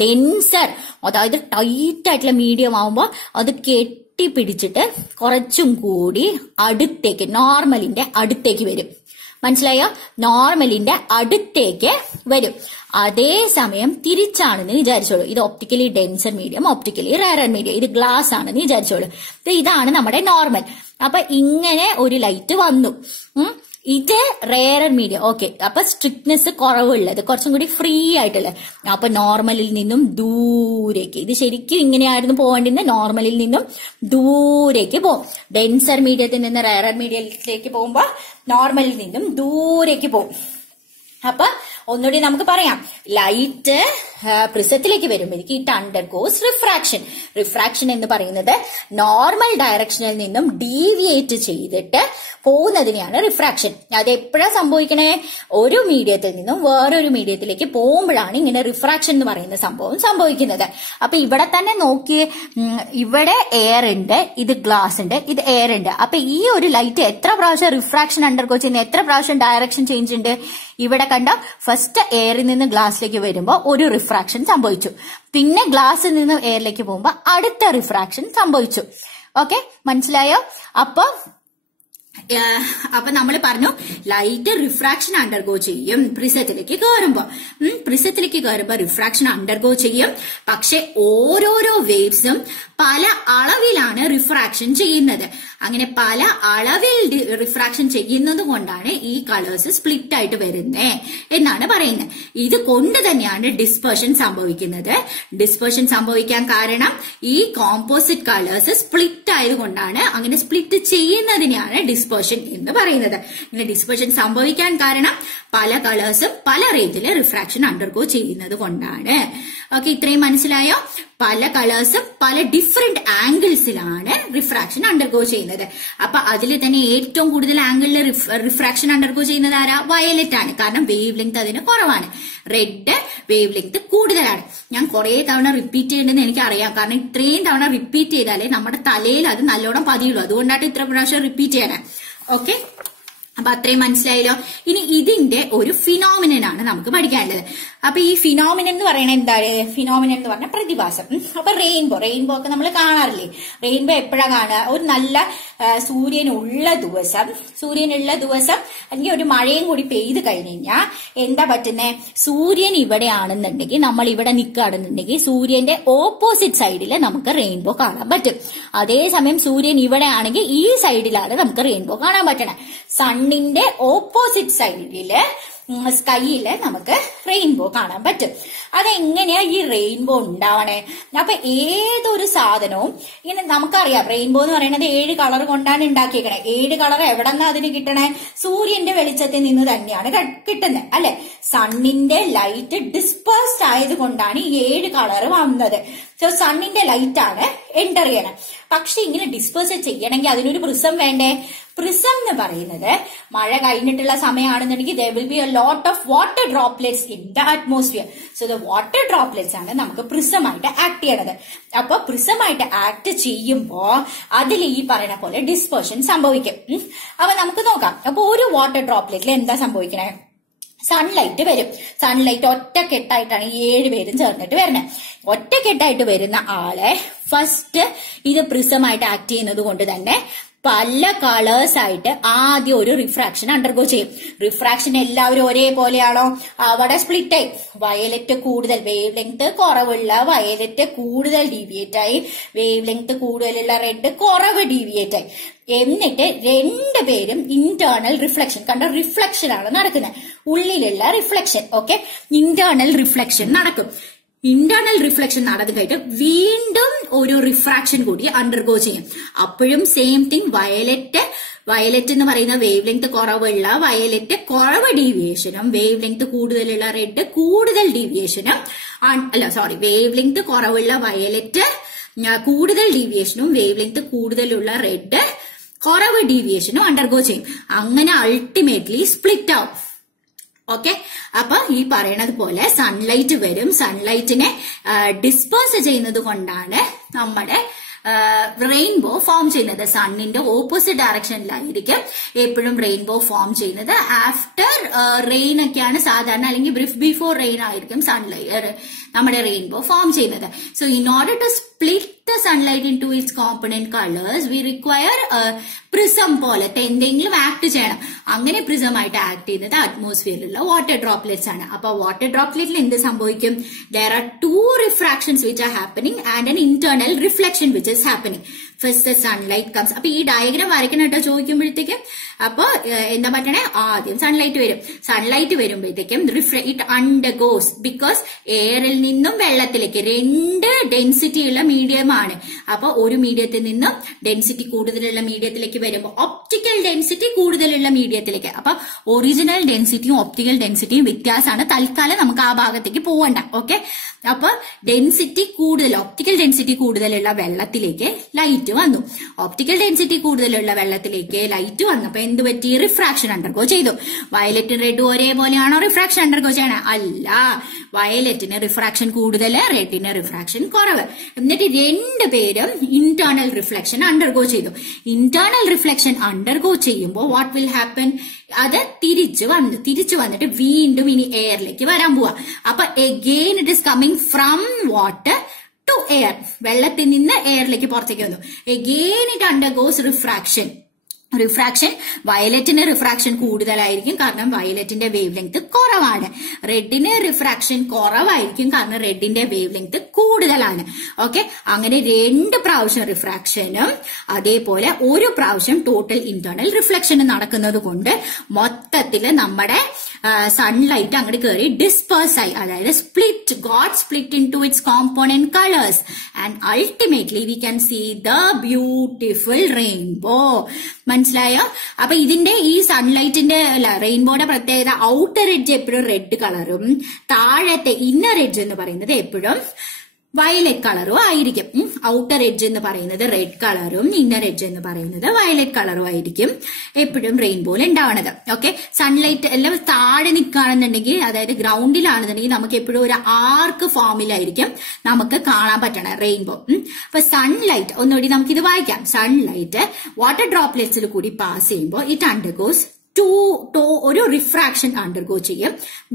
ഡെൻസർ, അതായത് ടൈറ്റ് ആയിട്ടുള്ള മീഡിയം ആവുമ്പോൾ അത് കെട്ടിപ്പിടിച്ചിട്ട് കുറച്ചും കൂടി അടുത്തേക്ക്, നോർമലിന്റെ അടുത്തേക്ക് വരും. മനസ്സിലായോ? നോർമലിന്റെ അടുത്തേക്ക് വരും. അതേസമയം തിരിച്ചാണെന്ന് വിചാരിച്ചോളൂ. ഇത് optically denser medium, optically rarer medium, ഇത് ഗ്ലാസ് ആണെന്ന് വിചാരിച്ചോളൂ. ഇതാണ് നമ്മുടെ നോർമൽ. അപ്പൊ ഇങ്ങനെ ഒരു ലൈറ്റ് വന്നു, ഇത് റെയറർ മീഡിയം. ഓക്കെ, അപ്പൊ സ്ട്രിക്ട്നെസ് കുറവുള്ളത്, കുറച്ചും കൂടി ഫ്രീ ആയിട്ടുള്ളത്. അപ്പൊ നോർമലിൽ നിന്നും ദൂരേക്ക്, ഇത് ശരിക്കും ഇങ്ങനെയായിരുന്നു പോകേണ്ടിരുന്നത്, നോർമലിൽ നിന്നും ദൂരേക്ക് പോകും. ഡെൻസർ മീഡിയത്തിൽ നിന്ന് റെയറർ മീഡിയത്തിലേക്ക് പോകുമ്പോ നോർമലിൽ നിന്നും ദൂരേക്ക് പോകും. അപ്പൊ ഒന്നുകൂടി നമുക്ക് പറയാം, ലൈറ്റ് പ്രിസത്തിലേക്ക് വരുമ്പോഴേക്ക് ഇറ്റ് അണ്ടർഗോസ് റിഫ്രാക്ഷൻ. റിഫ്രാക്ഷൻ എന്ന് പറയുന്നത് നോർമൽ ഡയറക്ഷനിൽ നിന്നും ഡീവിയേറ്റ് ചെയ്തിട്ട് പോകുന്നതിനെയാണ് റിഫ്രാക്ഷൻ. അത് എപ്പോഴാണ് സംഭവിക്കണേ? ഒരു മീഡിയത്തിൽ നിന്നും വേറൊരു മീഡിയത്തിലേക്ക് പോകുമ്പോഴാണ് ഇങ്ങനെ റിഫ്രാക്ഷൻ എന്ന് പറയുന്ന സംഭവം സംഭവിക്കുന്നത്. അപ്പൊ ഇവിടെ തന്നെ നോക്കി, ഇവിടെ എയർ ഉണ്ട്, ഇത് ഗ്ലാസ് ഉണ്ട്, ഇത് എയർ ഉണ്ട്. അപ്പൊ ഈ ഒരു ലൈറ്റ് എത്ര പ്രാവശ്യം റിഫ്രാക്ഷൻ അണ്ടർഗോ ചെയ്യുന്നത്, എത്ര പ്രാവശ്യം ഡയറക്ഷൻ ചേഞ്ച് ഉണ്ട്? ഇവിടെ കണ്ട ഫസ്റ്റ് എയറിൽ നിന്ന് ഗ്ലാസിലേക്ക് വരുമ്പോൾ ഒരു റിഫ്രാക്ഷൻ സംഭവിച്ചു, പിന്നെ ഗ്ലാസിൽ നിന്ന് എയറിലേക്ക് പോകുമ്പോൾ അടുത്ത റിഫ്രാക്ഷൻ സംഭവിച്ചു. ഓക്കെ, മനസ്സിലായോ? അപ്പൊ നമ്മൾ പറഞ്ഞു ലൈറ്റ് റിഫ്രാക്ഷൻ അണ്ടർഗോ ചെയ്യും പ്രിസത്തിലേക്ക് കയറുമ്പോ. പ്രിസത്തിലേക്ക് കയറുമ്പോ റിഫ്രാക്ഷൻ അണ്ടർഗോ ചെയ്യും. പക്ഷെ ഓരോരോ വേവ്സും പല അളവിലാണ് റിഫ്രാക്ഷൻ ചെയ്യുന്നത്. അങ്ങനെ പല അളവിൽ റിഫ്രാക്ഷൻ ചെയ്യുന്നത് കൊണ്ടാണ് ഈ കളേഴ്സ് സ്പ്ലിറ്റ് ആയിട്ട് വരുന്നത് എന്നാണ് പറയുന്നത്. ഇത് കൊണ്ട് തന്നെയാണ് ഡിസ്പെർഷൻ സംഭവിക്കുന്നത്. ഡിസ്പെർഷൻ സംഭവിക്കാൻ കാരണം ഈ കോമ്പോസിറ്റ് കളേഴ്സ് സ്പ്ലിറ്റ് ആയതുകൊണ്ടാണ്. അങ്ങനെ സ്പ്ലിറ്റ് ചെയ്യുന്നതിനെയാണ് ഡിസ്പെർഷൻ എന്ന് പറയുന്നത്. ഇങ്ങനെ ഡിസ്പെർഷൻ സംഭവിക്കാൻ കാരണം പല കളേഴ്സും പല റേറ്റില് റിഫ്രാക്ഷൻ അണ്ടർഗോ ചെയ്യുന്നത് കൊണ്ടാണ്. ഓക്കെ, ഇത്രയും മനസ്സിലായോ? പല കളേഴ്സും പല ഡിഫറെന്റ് ആംഗിൾസിലാണ് റിഫ്രാക്ഷൻ അണ്ടർഗോ ചെയ്യുന്നത്. അപ്പൊ അതിൽ തന്നെ ഏറ്റവും കൂടുതൽ ആംഗിളിൽ റിഫ്രാക്ഷൻ അണ്ടർഗോ ചെയ്യുന്നത് ആരാ? വയലറ്റ് ആണ്. കാരണം വേവ് ലെങ്ത് അതിന് കുറവാണ്. റെഡ് വേവ് ലെങ്ത് കൂടുതലാണ്. ഞാൻ കുറെ തവണ റിപ്പീറ്റ് ചെയ്യേണ്ടതെന്ന് എനിക്കറിയാം. കാരണം ഇത്രയും തവണ റിപ്പീറ്റ് ചെയ്താലേ നമ്മുടെ തലയിൽ അത് നല്ലോണം പതിയുള്ളൂ. അതുകൊണ്ടാണ് ഇത്ര പ്രാവശ്യം റിപ്പീറ്റ് ചെയ്യണേ. ഓക്കെ, അപ്പൊ അത്രയും മനസ്സിലായല്ലോ. ഇനി ഇതിന്റെ ഒരു ഫിനോമിനൻ ആണ് നമുക്ക് പഠിക്കാനുള്ളത്. അപ്പൊ ഈ ഫിനോമിനൻ എന്ന് പറയുന്നത് എന്താണ്? ഫിനോമിനൻ എന്ന് പറഞ്ഞാൽ പ്രതിഭാസം. അപ്പൊ റെയിൻബോ ഒക്കെ നമ്മൾ കാണാറില്ലേ? റെയിൻബോ എപ്പോഴാ കാണുക? ഒരു നല്ല സൂര്യനുള്ള ദിവസം അല്ലെങ്കിൽ ഒരു മഴയും കൂടി പെയ്ത് കഴിഞ്ഞ് കഴിഞ്ഞാൽ എന്താ പറ്റുന്നേ? സൂര്യൻ ഇവിടെയാണെന്നുണ്ടെങ്കിൽ, നമ്മൾ ഇവിടെ നിൽക്കുകയാണെന്നുണ്ടെങ്കിൽ സൂര്യന്റെ ഓപ്പോസിറ്റ് സൈഡിൽ നമുക്ക് റെയിൻബോ കാണാൻ പറ്റും. അതേസമയം സൂര്യൻ ഇവിടെ ആണെങ്കിൽ ഈ സൈഡിലാണ് നമുക്ക് റെയിൻബോ കാണാൻ പറ്റണേ. സണ്ണിന്റെ ഓപ്പോസിറ്റ് സൈഡില് സ്കൈയില് നമുക്ക് റെയിൻബോ കാണാൻ പറ്റും. അതെങ്ങനെയാ ഈ റെയിൻബോ ഉണ്ടാവണേ? അപ്പൊ ഏതൊരു സാധനവും ഇങ്ങനെ നമുക്കറിയാം, റെയിൻബോ എന്ന് പറയുന്നത് 7 കളർ കൊണ്ടാണ് ഉണ്ടാക്കിയേക്കണേ. 7 കളർ എവിടെന്നാ അതിന് കിട്ടണേ? സൂര്യന്റെ വെളിച്ചത്തിൽ നിന്ന് തന്നെയാണ് കിട്ടുന്നത്, അല്ലെ? സണ്ണിന്റെ ലൈറ്റ് ഡിസ്പേഴ്സ്ഡ് ആയതുകൊണ്ടാണ് ഈ 7 കളർ വന്നത്. സോ സണ്ണിന്റെ ലൈറ്റ് ആണ് എൻ്റർ ചെയ്യണം. പക്ഷെ ഇങ്ങനെ ഡിസ്പേഴ്സ് ചെയ്യണമെങ്കിൽ അതിനൊരു പ്രിസം വേണ്ടേ? പ്രിസം എന്ന് പറയുന്നത് മഴ കഴിഞ്ഞിട്ടുള്ള സമയമാണെന്നുണ്ടെങ്കിൽ there will be a lot of water droplets in the atmosphere. So the water droplets ആണ് നമുക്ക് പ്രിസമായിട്ട് ആക്ട് ചെയ്യണത്. അപ്പൊ പ്രിസമായിട്ട് ആക്ട് ചെയ്യുമ്പോ അതിൽ ഈ പറയുന്ന പോലെ ഡിസ്പേർഷൻ സംഭവിക്കും. അപ്പൊ നമുക്ക് നോക്കാം. അപ്പൊ ഒരു വാട്ടർ ഡ്രോപ്ലെറ്റിൽ എന്താ സംഭവിക്കണേ? സൺലൈറ്റ് വരും. സൺലൈറ്റ് ഒറ്റക്കെട്ടായിട്ടാണ് 7 പേരും ചേർന്നിട്ട് വരുന്നത്. ഒറ്റക്കെട്ടായിട്ട് വരുന്ന ആളെ ഫസ്റ്റ് ഇത് പ്രിസമായിട്ട് ആക്ട് ചെയ്യുന്നത് കൊണ്ട് തന്നെ പല കളേഴ്സ് ആയിട്ട് ആദ്യം ഒരു റിഫ്രാക്ഷൻ അണ്ടർഗോ ചെയ്യും. റിഫ്രാക്ഷൻ എല്ലാവരും ഒരേപോലെയാണോ? അവിടെ സ്പ്ലിറ്റ് ആയി. വയലറ്റ് കൂടുതൽ, വേവ് ലെങ്ത് കുറവുള്ള വയലറ്റ് കൂടുതൽ ഡീവിയേറ്റ് ആയി, വേവ് ലെങ്ത് കൂടുതലുള്ള റെഡ് കുറവ് ഡീവിയേറ്റ് ആയി. എന്നിട്ട് 2 പേരും ഇന്റേണൽ റിഫ്ലക്ഷൻ, കണ്ട റിഫ്ലക്ഷൻ ആണ് നടക്കുന്നത്, ഉള്ളിലുള്ള റിഫ്ലക്ഷൻ. ഓക്കെ, ഇന്റേണൽ റിഫ്ലക്ഷൻ നടക്കും. ഇന്റേണൽ റിഫ്ലക്ഷൻ നടന്നു കഴിഞ്ഞിട്ട് വീണ്ടും ഒരു റിഫ്രാക്ഷൻ കൂടി അണ്ടർഗോ ചെയ്യും. അപ്പോഴും സെയിം തിങ്. വയലറ്റ് എന്ന് പറയുന്ന വേവ് ലെങ്ത് കുറവുള്ള വയലറ്റ് കുറവ് ഡീവിയേഷനും, വേവ് ലെങ്ത് കൂടുതലുള്ള റെഡ് കൂടുതൽ ഡീവിയേഷനും, വേവ് ലെങ്ത് കുറവുള്ള വയലറ്റ് കൂടുതൽ ഡീവിയേഷനും, വേവ് ലെങ്ത് കൂടുതലുള്ള റെഡ് കുറവ് ഡീവിയേഷനും അണ്ടർഗോ ചെയ്യും. അങ്ങനെ അൾട്ടിമേറ്റ്ലി സ്പ്ലിറ്റ് ആവും. ഓക്കെ, അപ്പൊ ഈ പറയണത് പോലെ സൺലൈറ്റ് വരും. സൺലൈറ്റിനെ ഡിസ്പേഴ്സ് ചെയ്യുന്നത് കൊണ്ടാണ് നമ്മുടെ റെയിൻബോ ഫോം ചെയ്യുന്നത്. സണ്ണിന്റെ ഓപ്പോസിറ്റ് ഡയറക്ഷനിലായിരിക്കും എപ്പോഴും റെയിൻബോ ഫോം ചെയ്യുന്നത്. ആഫ്റ്റർ റെയിൻ ഒക്കെയാണ് സാധാരണ, അല്ലെങ്കിൽ ബിഫോർ റെയിൻ ആയിരിക്കും സൺലൈറ്റ് നമ്മുടെ റെയിൻബോ ഫോം ചെയ്യുന്നത്. So in order to split the sunlight into its component colors we require prism പോലത്തെ എന്തെങ്കിലും ആക്ട് ചെയ്യണം. അങ്ങനെ പ്രിസം ആയിട്ട് ആക്ട് ചെയ്യുന്നത് അറ്റ്മോസ്ഫിയറിലുള്ള വാട്ടർ ഡ്രോപ്ലെറ്റ്സ് ആണ്. അപ്പൊ വാട്ടർ ഡ്രോപ്ലെറ്റിൽ എന്ത് സംഭവിക്കും? there are two refractions which are happening and an internal reflection which is happening. First the sunlight comes. അപ്പൊ ഈ ഡയഗ്രാം വരയ്ക്കണം കേട്ടോ ചോദിക്കുമ്പോഴത്തേക്കും. അപ്പൊ എന്താ പറ്റണേ? ആദ്യം സൺലൈറ്റ് വരും. സൺലൈറ്റ് വരുമ്പോഴത്തേക്കും ഇറ്റ് അണ്ടർഗോസ്, ബിക്കോസ് എയറിൽ നിന്നും വെള്ളത്തിലേക്ക് രണ്ട് ഡെൻസിറ്റി ഉള്ള മീഡിയം ആണ്. അപ്പൊ ഒരു മീഡിയത്തിൽ നിന്നും ഡെൻസിറ്റി കൂടുതലുള്ള മീഡിയത്തിലേക്ക് വരുമ്പോൾ ഒപ്റ്റിക്കൽ ഡെൻസിറ്റി കൂടുതലുള്ള മീഡിയത്തിലേക്ക്. അപ്പൊ ഒറിജിനൽ ഡെൻസിറ്റിയും ഒപ്റ്റിക്കൽ ഡെൻസിറ്റിയും വ്യത്യാസമാണ്. തൽക്കാലം നമുക്ക് ആ ഭാഗത്തേക്ക് പോവണ്ട. ഓക്കെ, അപ്പൊ ഡെൻസിറ്റി കൂടുതൽ, ഒപ്റ്റിക്കൽ ഡെൻസിറ്റി കൂടുതലുള്ള വെള്ളത്തിലേക്ക് ലൈറ്റ് വന്നു. ഒപ്റ്റിക്കൽ ഡെൻസിറ്റി കൂടുതലുള്ള വെള്ളത്തിലേക്ക് ലൈറ്റ് വന്നപ്പോ എന്ത് പറ്റി? റിഫ്രാക്ഷൻ അണ്ടർഗോ ചെയ്തു. വയലറ്റും റെഡും ഒരേപോലെയാണോ റിഫ്രാക്ഷൻ അണ്ടർഗോ ചെയ്യണേ? അല്ല, വയലറ്റിന് റിഫ്രാക്ഷൻ കൂടുതൽ, റെഡിന് റിഫ്രാക്ഷൻ കുറവ്. എന്നിട്ട് രണ്ടുപേരും ഇന്റേണൽ റിഫ്ലക്ഷൻ അണ്ടർഗോ ചെയ്തു. ഇന്റേണൽ റിഫ്ലക്ഷൻ അണ്ടർഗോ ചെയ്യുമ്പോൾ വാട്ട് വിൽ ഹാപ്പൻ? അത് തിരിച്ചു വന്നിട്ട് വീണ്ടും ഇനി എയറിലേക്ക് വരാൻ പോവാ. അപ്പൊ again it is coming from water to air. വെള്ളത്തിൽ നിന്ന് എയറിലേക്ക് പുറത്തേക്ക് വന്നു. Again it undergoes refraction. വയലറ്റിന് റിഫ്രാക്ഷൻ കൂടുതലായിരിക്കും, കാരണം വയലറ്റിന്റെ വേവ് ലെങ്ത് കുറവാണ്. റെഡിന് റിഫ്രാക്ഷൻ കുറവായിരിക്കും, കാരണം റെഡിന്റെ വേവ് ലെങ്ത് കൂടുതലാണ്. ഓക്കെ, അങ്ങനെ രണ്ട് പ്രാവശ്യം റിഫ്രാക്ഷനും അതേപോലെ ഒരു പ്രാവശ്യം ടോട്ടൽ ഇന്റേണൽ റിഫ്ലക്ഷനും നടക്കുന്നത് കൊണ്ട് മൊത്തത്തില് നമ്മുടെ സൺലൈറ്റ് അങ്ങോട്ട് കയറി ഡിസ്പേഴ്സ് ആയി, അതായത് got split into its component colours and ultimately we can see the beautiful rainbow. മനസ്സിലായോ? അപ്പൊ ഇതിന്റെ ഈ സൺലൈറ്റിന്റെ റെയിൻബോയുടെ പ്രത്യേകത, ഔട്ടർ എഡ്ജ് എപ്പോഴും റെഡ് കളറും താഴത്തെ ഇന്നർ എഡ്ജ് എന്ന് പറയുന്നത് എപ്പോഴും വയലറ്റ് കളറും ആയിരിക്കും. ഔട്ടർ എഡ്ജ് എന്ന് പറയുന്നത് റെഡ് കളറും ഇന്നർ എഡ്ജ് എന്ന് പറയുന്നത് വയലറ്റ് കളറും ആയിരിക്കും എപ്പോഴും റെയിൻബോയിൽ ഉണ്ടാവണത്. ഓക്കെ, സൺലൈറ്റ് എല്ലാം താഴെ നിൽക്കുകയാണെന്നുണ്ടെങ്കിൽ, അതായത് ഗ്രൗണ്ടിലാണെന്നുണ്ടെങ്കിൽ നമുക്ക് എപ്പോഴും ഒരു ആർക്ക് ഫോമിലായിരിക്കും നമുക്ക് കാണാൻ പറ്റണം റെയിൻബോ. അപ്പൊ സൺലൈറ്റ് ഒന്നുകൂടി നമുക്കിത് വായിക്കാം. സൺലൈറ്റ് വാട്ടർ ഡ്രോപ്ലെറ്റ്സിൽ കൂടി പാസ് ചെയ്യുമ്പോൾ ഇറ്റ് അണ്ടർഗോസ് ഒരു റിഫ്രാക്ഷൻ അണ്ടർഗോ ചെയ്യും,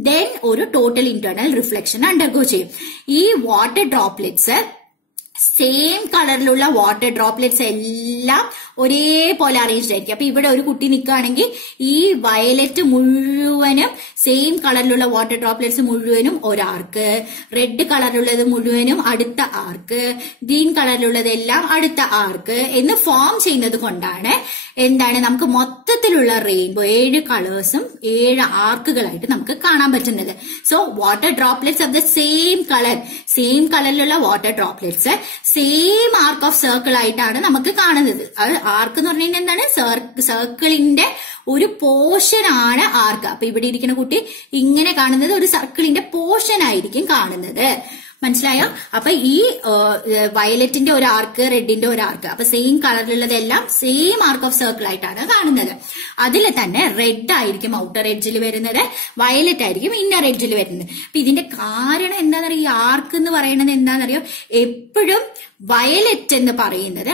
ദെൻ ഒരു ടോട്ടൽ ഇന്റേണൽ റിഫ്ലക്ഷൻ അണ്ടർഗോ ചെയ്യും. ഈ വാട്ടർ ഡ്രോപ്ലെറ്റ്സ് സെയിം കളറിലുള്ള വാട്ടർ ഡ്രോപ്ലെറ്റ്സ് എല്ലാം ഒരേപോലെ അറേഞ്ച്ഡ് ആയിരിക്കും. അപ്പൊ ഇവിടെ ഒരു കുട്ടി നിൽക്കുകയാണെങ്കിൽ ഈ വയലറ്റ് മുഴുവനും സെയിം കളറിലുള്ള വാട്ടർ ഡ്രോപ്ലെറ്റ്സ് മുഴുവനും ഒരാർക്ക്, റെഡ് കളറിലുള്ളത് മുഴുവനും അടുത്ത ആർക്ക്, ഗ്രീൻ കളറിലുള്ളതെല്ലാം അടുത്ത ആർക്ക് എന്ന് ഫോം ചെയ്യുന്നത് കൊണ്ടാണ് എന്താണ് നമുക്ക് മൊത്തത്തിലുള്ള റെയിൻബോ 7 കളേഴ്സും 7 ആർക്കുകളായിട്ട് നമുക്ക് കാണാൻ പറ്റുന്നത്. So water droplets of the same കളറിലുള്ള water droplets same arc of circle ആയിട്ടാണ് നമുക്ക് കാണുന്നത്. അത് ആർക്ക് എന്ന് പറഞ്ഞു കഴിഞ്ഞാൽ എന്താണ്? സർക്കിളിന്റെ ഒരു പോർഷൻ ആണ് ആർക്ക്. അപ്പൊ ഇവിടെ ഇരിക്കുന്ന കുട്ടി ഇങ്ങനെ കാണുന്നത് ഒരു സർക്കിളിന്റെ പോർഷൻ ആയിരിക്കും കാണുന്നത്. മനസ്സിലായോ? അപ്പൊ ഈ വയലറ്റിന്റെ ഒരു ആർക്ക്, റെഡിന്റെ ഒരു ആർക്ക്, അപ്പൊ സെയിം കളറിലുള്ളതെല്ലാം സെയിം ആർക്ക് ഓഫ് സർക്കിൾ ആയിട്ടാണ് കാണുന്നത്. അതിൽ തന്നെ റെഡ് ആയിരിക്കും ഔട്ടർ എഡ്ജിൽ വരുന്നത്, വയലറ്റ് ആയിരിക്കും ഇന്നർ എഡ്ജിൽ വരുന്നത്. അപ്പൊ ഇതിന്റെ കാരണം എന്താണെന്നറിയോ? ഈ ആർക്ക് എന്ന് പറയുന്നത് എന്താണെന്നറിയോ? എപ്പോഴും വയലറ്റ് എന്ന് പറയുന്നത്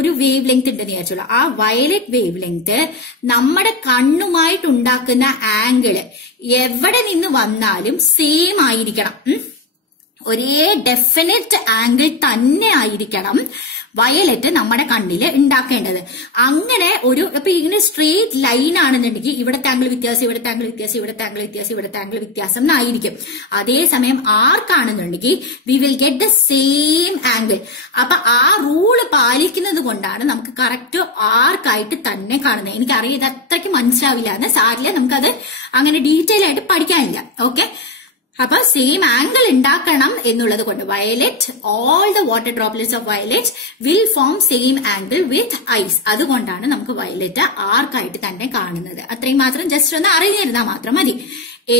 ഒരു വേവ് ലെങ്ത് ഉണ്ടെന്ന് വിചാരിച്ചോളൂ. ആ വയലറ്റ് വേവ് ലെങ്ത് നമ്മുടെ കണ്ണുമായിട്ട് ഉണ്ടാക്കുന്ന ആംഗിള് എവിടെ നിന്ന് വന്നാലും സെയിം ആയിരിക്കണം. ഒരേ ഡെഫിനറ്റ് ആംഗിൾ തന്നെ ആയിരിക്കണം വയലറ്റ് നമ്മുടെ കണ്ണില് ഉണ്ടാക്കേണ്ടത്. അങ്ങനെ അപ്പൊ ഇങ്ങനെ സ്ട്രെയിറ്റ് ലൈൻ ആണെന്നുണ്ടെങ്കിൽ ഇവിടത്തെ ആംഗിൾ വ്യത്യാസം, ഇവിടത്തെ ആംഗിൾ വ്യത്യാസം, ഇവിടത്തെ ആംഗിൾ വ്യത്യാസം, ഇവിടത്തെ ആംഗിൾ വ്യത്യാസം എന്നായിരിക്കും. അതേസമയം ആർക്കാണെന്നുണ്ടെങ്കിൽ we will get the same angle. അപ്പൊ ആ റൂള് പാലിക്കുന്നത് കൊണ്ടാണ് നമുക്ക് കറക്റ്റ് ആർക്കായിട്ട് തന്നെ കാണുന്നത്. എനിക്കറിയാം ഇത് അത്രയ്ക്ക് മനസ്സിലാവില്ല എന്ന്, സാരില്ല, നമുക്കത് അങ്ങനെ ഡീറ്റെയിൽ ആയിട്ട് പഠിക്കാനില്ല. ഓക്കെ, അപ്പൊ സെയിം ആംഗിൾ ഉണ്ടാക്കണം എന്നുള്ളത് കൊണ്ട് violet, all the water droplets of violet will form same angle with eyes. അതുകൊണ്ടാണ് നമുക്ക് വയലറ്റ് ആർക്കായിട്ട് തന്നെ കാണുന്നത്. അത്രയും മാത്രം ജസ്റ്റ് ഒന്ന് അറിഞ്ഞിരുന്നാൽ മാത്രം മതി.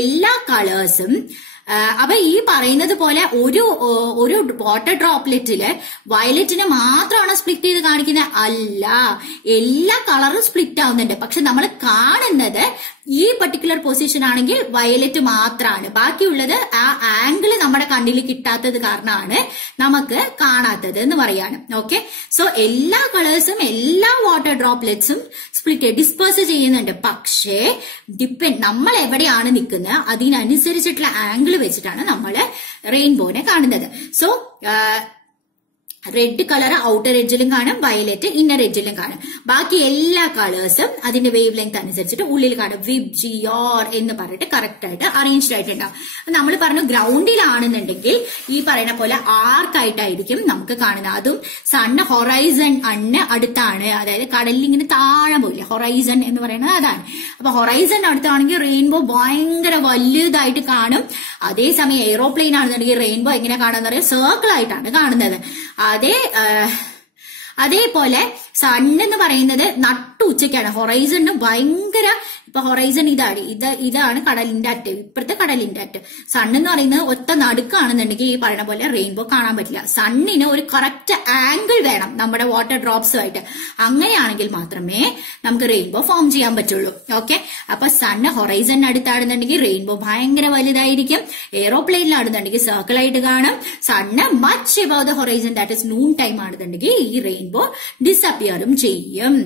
എല്ലാ കളേഴ്സും അപ്പൊ ഈ പറയുന്നത് പോലെ ഒരു വാട്ടർ ഡ്രോപ്ലെറ്റില് വയലറ്റിന് മാത്രമാണ് സ്പ്ലിറ്റ് ചെയ്ത് കാണിക്കുന്നത്? അല്ല, എല്ലാ കളറും സ്പ്ലിറ്റ് ആവുന്നുണ്ട്. പക്ഷെ നമ്മൾ കാണുന്നത് ഈ പർട്ടിക്കുലർ പൊസിഷൻ ആണെങ്കിൽ വയലറ്റ് മാത്രമാണ്. ബാക്കിയുള്ളത് ആ ആംഗിള് നമ്മുടെ കണ്ണിൽ കിട്ടാത്തത് കാരണമാണ് നമുക്ക് കാണാത്തത് എന്ന് പറയാണ്. ഓക്കെ, സോ എല്ലാ കളേഴ്സും എല്ലാ വാട്ടർ ഡ്രോപ്ലെറ്റ്സും ഡിസ്പേഴ്സ് ചെയ്യുന്നുണ്ട്. പക്ഷേ നമ്മൾ എവിടെയാണ് നിൽക്കുന്നത് അതിനനുസരിച്ചിട്ടുള്ള ആംഗിൾ വെച്ചിട്ടാണ് നമ്മൾ റെയിൻബോനെ കാണുന്നത്. സോ റെഡ് കളർ ഔട്ടർ എഡ്ജിലും കാണും, വയലറ്റ് ഇന്നർ എഡ്ജിലും കാണും. ബാക്കി എല്ലാ കളേഴ്സും അതിന്റെ വേവ് ലെങ്ത് അനുസരിച്ചിട്ട് ഉള്ളിൽ കാണും. വിബ്, ജി, ഓർ എന്ന് പറഞ്ഞിട്ട് കറക്റ്റ് ആയിട്ട് അറേഞ്ച്ഡ് ആയിട്ടുണ്ടാവും. നമ്മൾ പറഞ്ഞു ഗ്രൗണ്ടിലാണെന്നുണ്ടെങ്കിൽ ഈ പറയുന്ന പോലെ ആർക്കായിട്ടായിരിക്കും നമുക്ക് കാണുന്നത്. അതും സണ്ണ് ഹൊറൈസൺ അടുത്താണ്, അതായത് കടലിൽ ഇങ്ങനെ താഴെ പോയില്ല, ഹൊറൈസൺ എന്ന് പറയുന്നത് അതാണ്. അപ്പൊ ഹൊറൈസൺ അടുത്താണെങ്കിൽ റെയിൻബോ ഭയങ്കര വലുതായിട്ട് കാണും. അതേസമയം എയ്റോപ്ലെയിൻ ആണെന്നുണ്ടെങ്കിൽ റെയിൻബോ എങ്ങനെ കാണുന്ന പറയുക, സർക്കിൾ ആയിട്ടാണ് കാണുന്നത്. അതേപോലെ സൺ എന്ന് പറയുന്നത് നട്ടുച്ചയ്ക്കാണ്. ഹൊറൈസണ് ഭയങ്കര, ഇപ്പൊ ഹൊറൈസൺ ഇതാണ് കടലിന്റെ അറ്റ്, ഇപ്പുറത്തെ കടലിന്റെ അറ്റ്. സൺ എന്ന് പറയുന്നത് ഒറ്റ നടുക്കാണെന്നുണ്ടെങ്കിൽ ഈ പറയുന്ന പോലെ റെയിൻബോ കാണാൻ പറ്റില്ല. സണ്ണിന് ഒരു കറക്റ്റ് ആംഗിൾ വേണം നമ്മുടെ വാട്ടർ ഡ്രോപ്സുമായിട്ട്. അങ്ങനെയാണെങ്കിൽ മാത്രമേ നമുക്ക് റെയിൻബോ ഫോം ചെയ്യാൻ പറ്റുള്ളൂ. ഓക്കെ, അപ്പൊ സണ്ണ് ഹൊറൈസൺ അടുത്താണെന്നുണ്ടെങ്കിൽ റെയിൻബോ ഭയങ്കര വലുതായിരിക്കും. എയ്റോപ്ലെയിനിലാണെന്നുണ്ടെങ്കിൽ സർക്കിൾ ആയിട്ട് കാണും. Sun much above the horizon, that is noon time ആണെന്നുണ്ടെങ്കിൽ ഈ റെയിൻബോ ഡിസപ്പിയറും ചെയ്യും.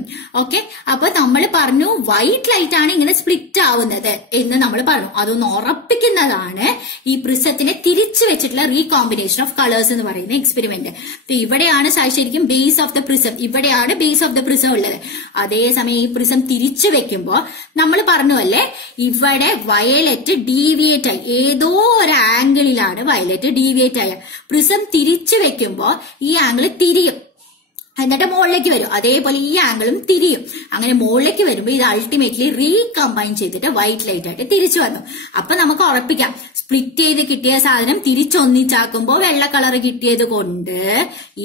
ഓക്കെ, അപ്പൊ നമ്മൾ പറഞ്ഞു വൈറ്റ് ലൈറ്റ് ആണ് ഇങ്ങനെ സ്പ്ലിറ്റ് ആവുന്നത് എന്ന് നമ്മൾ പറഞ്ഞു. അതൊന്ന് ഉറപ്പിക്കുന്നതാണ് ഈ പ്രിസത്തിനെ തിരിച്ചു വെച്ചിട്ടുള്ള റീകോമ്പിനേഷൻ ഓഫ് കളേഴ്സ് എന്ന് പറയുന്ന എക്സ്പെരിമെന്റ്. ഇവിടെയാണ് ശരിക്കും ബേസ് ഓഫ് ദ പ്രിസം, ഇവിടെയാണ് ബേസ് ഓഫ് ദ പ്രിസം ഉള്ളത്. അതേസമയം ഈ പ്രിസം തിരിച്ചു വെക്കുമ്പോ നമ്മൾ പറഞ്ഞു അല്ലേ, ഇവിടെ വയലറ്റ് ഡീവിയേറ്റ് ആയി, ഏതോ ഒരു ആംഗിളിലാണ് വയലറ്റ് ഡീവിയേറ്റ് ആയ. പ്രിസം തിരിച്ചു വെക്കുമ്പോ ഈ ആംഗിൾ തിരിയും, എന്നിട്ട് മുകളിലേക്ക് വരും. അതേപോലെ ഈ ആംഗിളും തിരിയും. അങ്ങനെ മുകളിലേക്ക് വരുമ്പോൾ ഇത് അൾട്ടിമേറ്റ്ലി റീകമ്പൈൻ ചെയ്തിട്ട് വൈറ്റ് ലൈറ്റ് ആയിട്ട് തിരിച്ചു വന്നു. അപ്പൊ നമുക്ക് ഉറപ്പിക്കാം, സ്പ്ലിറ്റ് ചെയ്ത് കിട്ടിയ സാധനം തിരിച്ചൊന്നിച്ചാക്കുമ്പോൾ വെള്ള കളർ കിട്ടിയത് കൊണ്ട്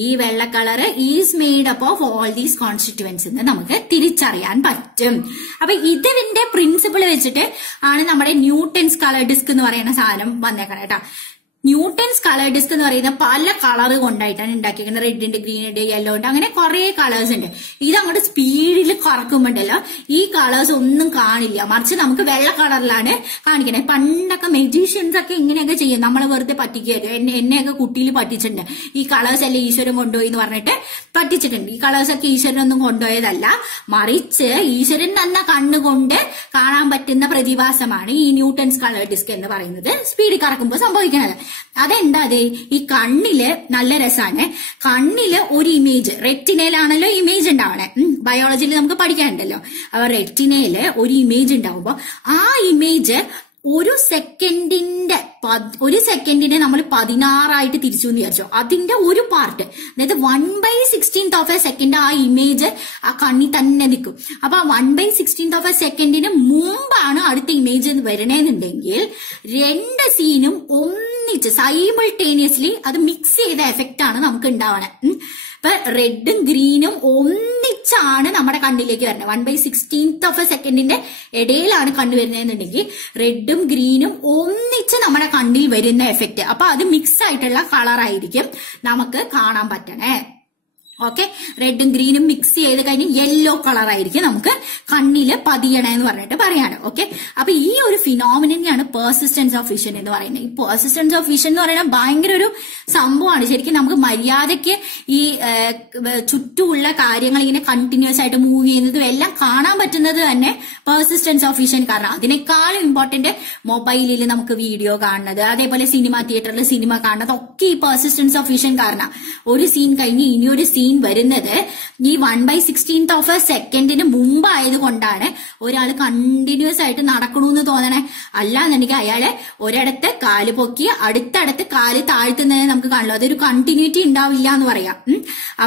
ഈ വെള്ള colour is made up of all these constituents എന്ന് നമുക്ക് തിരിച്ചറിയാൻ പറ്റും. അപ്പൊ ഇതിന്റെ പ്രിൻസിപ്പിൾ വെച്ചിട്ട് ആണ് നമ്മുടെ ന്യൂട്ടൺസ് കളർ ഡിസ്ക് എന്ന് പറയുന്ന സാധനം വന്നേക്കണം കേട്ടോ. ന്യൂട്ടൺസ് കളർ ഡിസ്ക് എന്ന് പറയുന്ന പല കളർ കൊണ്ടായിട്ടാണ് ഉണ്ടാക്കിയിരിക്കുന്നത്. റെഡ് ഉണ്ട്, ഗ്രീൻ ഉണ്ട്, യെല്ലോ ഉണ്ട്, അങ്ങനെ കുറെ കളേഴ്സ് ഉണ്ട്. ഇത് അങ്ങോട്ട് സ്പീഡിൽ കറക്കുമ്പോണ്ടല്ലോ ഈ കളേഴ്സ് ഒന്നും കാണില്ല, മറിച്ച് നമുക്ക് വെള്ള കളറിലാണ് കാണിക്കുന്നത്. പണ്ടൊക്കെ മെജീഷ്യൻസ് ഒക്കെ ഇങ്ങനെയൊക്കെ ചെയ്യും, നമ്മളെ വെറുതെ പറ്റിക്കുകയായിരുന്നു. എന്നെയൊക്കെ കുട്ടിയിൽ പറ്റിച്ചിട്ടുണ്ട്. ഈ കളേഴ്സ് അല്ലേ ഈശ്വരൻ കൊണ്ടുപോയി എന്ന് പറഞ്ഞിട്ട് പറ്റിച്ചിട്ടുണ്ട്. ഈ കളേഴ്സ് ഒക്കെ ഈശ്വരനൊന്നും കൊണ്ടുപോയതല്ല, മറിച്ച് ഈശ്വരൻ തന്ന കണ്ണുകൊണ്ട് കാണാൻ പറ്റുന്ന പ്രതിഭാസമാണ് ഈ ന്യൂട്ടൺസ് കളർ ഡിസ്ക് എന്ന് പറയുന്നത് സ്പീഡിൽ കറക്കുമ്പോൾ സംഭവിക്കുന്നത്. അതെന്താ, ഈ കണ്ണില് നല്ല രസാണ്. കണ്ണില് ഒരു ഇമേജ്, റെറ്റിനയിലാണല്ലോ ഇമേജ് ഉണ്ടാവണേ, ബയോളജിയിൽ നമുക്ക് പഠിക്കാനുണ്ടല്ലോ. അപ്പൊ റെറ്റിനയില് ഒരു ഇമേജ് ഉണ്ടാവുമ്പോ ആ ഇമേജ് ഒരു സെക്കൻഡിനെ നമ്മൾ 16 തിരിച്ചു എന്ന് വിചാരിച്ചോ. അതിന്റെ ഒരു പാർട്ട്, അതായത് 1/16 ഓഫ് എ സെക്കൻഡ് ആ ഇമേജ് ആ കണ്ണി തന്നെ നിൽക്കും. അപ്പൊ 1/16 ഓഫ് എ സെക്കൻഡിന് മുമ്പാണ് അടുത്ത ഇമേജ് വരണേന്നുണ്ടെങ്കിൽ രണ്ട് സീനും ഒന്നിച്ച് സൈമിൾട്ടേനിയസ്ലി അത് മിക്സ് ചെയ്ത എഫക്റ്റ് ആണ് നമുക്ക് ഉണ്ടാവണേ. ഇപ്പൊ റെഡും ഗ്രീനും ഒന്നിച്ചാണ് നമ്മുടെ കണ്ണിലേക്ക് വരുന്നത്. 1/16 ഓഫ് എ സെക്കൻഡിന്റെ ഇടയിലാണ് കണ്ണു വരുന്നതെന്നുണ്ടെങ്കിൽ റെഡും ഗ്രീനും ഒന്നിച്ച് നമ്മുടെ കണ്ണിൽ വരുന്ന എഫക്റ്റ്. അപ്പൊ അത് മിക്സ് ആയിട്ടുള്ള കളർ ആയിരിക്കും നമുക്ക് കാണാൻ പറ്റണേ. ഓക്കെ, റെഡും ഗ്രീനും മിക്സ് ചെയ്ത് കഴിഞ്ഞ് യെല്ലോ കളർ ആയിരിക്കും നമുക്ക് കണ്ണില് പതിയണെന്ന് പറഞ്ഞിട്ട് പറയാണ്. ഓക്കെ, അപ്പൊ ഈ ഒരു ഫിനോമിനെയാണ് പെർസിസ്റ്റൻസ് ഓഫ് വിഷൻ എന്ന് പറയുന്നത്. ഈ പെർസിസ്റ്റൻസ് ഓഫ് വിഷൻ എന്ന് പറയുന്നത് ഭയങ്കര ഒരു സംഭവമാണ്. ശരിക്കും നമുക്ക് മര്യാദയ്ക്ക് ഈ ചുറ്റുമുള്ള കാര്യങ്ങൾ ഇങ്ങനെ കണ്ടിന്യൂസ് ആയിട്ട് മൂവ് ചെയ്യുന്നതും എല്ലാം കാണാൻ പറ്റുന്നത് തന്നെ പെർസിസ്റ്റൻസ് ഓഫ് വിഷൻ കാരണം. അതിനേക്കാളും ഇമ്പോർട്ടന്റ് മൊബൈലിൽ നമുക്ക് വീഡിയോ കാണുന്നത്, അതേപോലെ സിനിമ തിയേറ്ററിൽ സിനിമ കാണുന്നത് ഒക്കെ ഈ പെർസിസ്റ്റൻസ് ഓഫ് വിഷൻ കാരണം. ഒരു സീൻ കഴിഞ്ഞ് ഇനിയൊരു സീൻ വരുന്നത് ഈ 1/16 ഓഫ് എ സെക്കൻഡിന് മുമ്പായത് കൊണ്ടാണ് ഒരാൾ കണ്ടിന്യൂസ് ആയിട്ട് നടക്കണമെന്ന് തോന്നണേ. അല്ലാന്നുണ്ടെങ്കിൽ അയാളെ ഒരിടത്ത് കാല് പൊക്കി അടുത്തടുത്ത് കാല് താഴ്ത്തുന്നതിന് നമുക്ക് കാണില്ല, അതൊരു കണ്ടിന്യൂറ്റി ഉണ്ടാവില്ല എന്ന് പറയാം.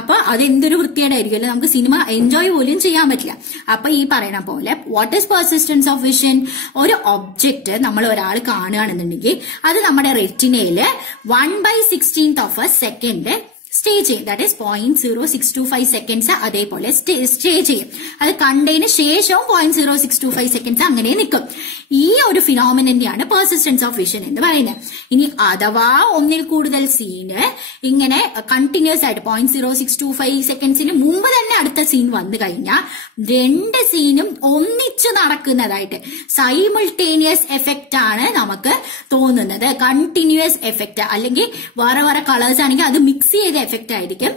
അപ്പൊ അത് എന്തൊരു വൃത്തികേടായിരിക്കുമല്ലോ, നമുക്ക് സിനിമ എൻജോയ് പോലും ചെയ്യാൻ പറ്റില്ല. അപ്പൊ ഈ പറയണ പോലെ what is persistence of vision? ഒരു ഒബ്ജക്റ്റ് നമ്മൾ ഒരാൾ കാണുകയാണെന്നുണ്ടെങ്കിൽ അത് നമ്മുടെ റെറ്റിനയില് 1/16 ഓഫ് എ സെക്കൻഡ് സ്റ്റേ ചെയ്യും. ദാറ്റ് ഈസ് 0.0625 സെക്കൻഡ്സ് അതേപോലെ സ്റ്റേ ചെയ്യും. അത് കണ്ടതിന് ശേഷവും 0.0625 സെക്കൻഡ്സ് അങ്ങനെ നിൽക്കും. ഈ ഒരു ഫിനോമിനന്റെയാണ് പെർസിസ്റ്റൻസ് ഓഫ് വിഷൻ എന്ന് പറയുന്നത്. ഇനി അഥവാ ഒന്നിൽ കൂടുതൽ സീന് ഇങ്ങനെ കണ്ടിന്യൂസ് ആയിട്ട് 0.0625 സെക്കൻഡ്സിന് മുമ്പ് തന്നെ അടുത്ത സീൻ വന്നു കഴിഞ്ഞാൽ രണ്ട് സീനും ഒന്നിച്ച് നടക്കുന്നതായിട്ട് സൈമിൾട്ടേനിയസ് എഫക്റ്റ് ആണ് നമുക്ക് തോന്നുന്നത്. കണ്ടിന്യൂസ് എഫക്റ്റ് അല്ലെങ്കിൽ വേറെ വേറെ കളേഴ്സ് ആണെങ്കിൽ അത് മിക്സ് ചെയ്ത എഫക്റ്റ് ആയിരിക്കും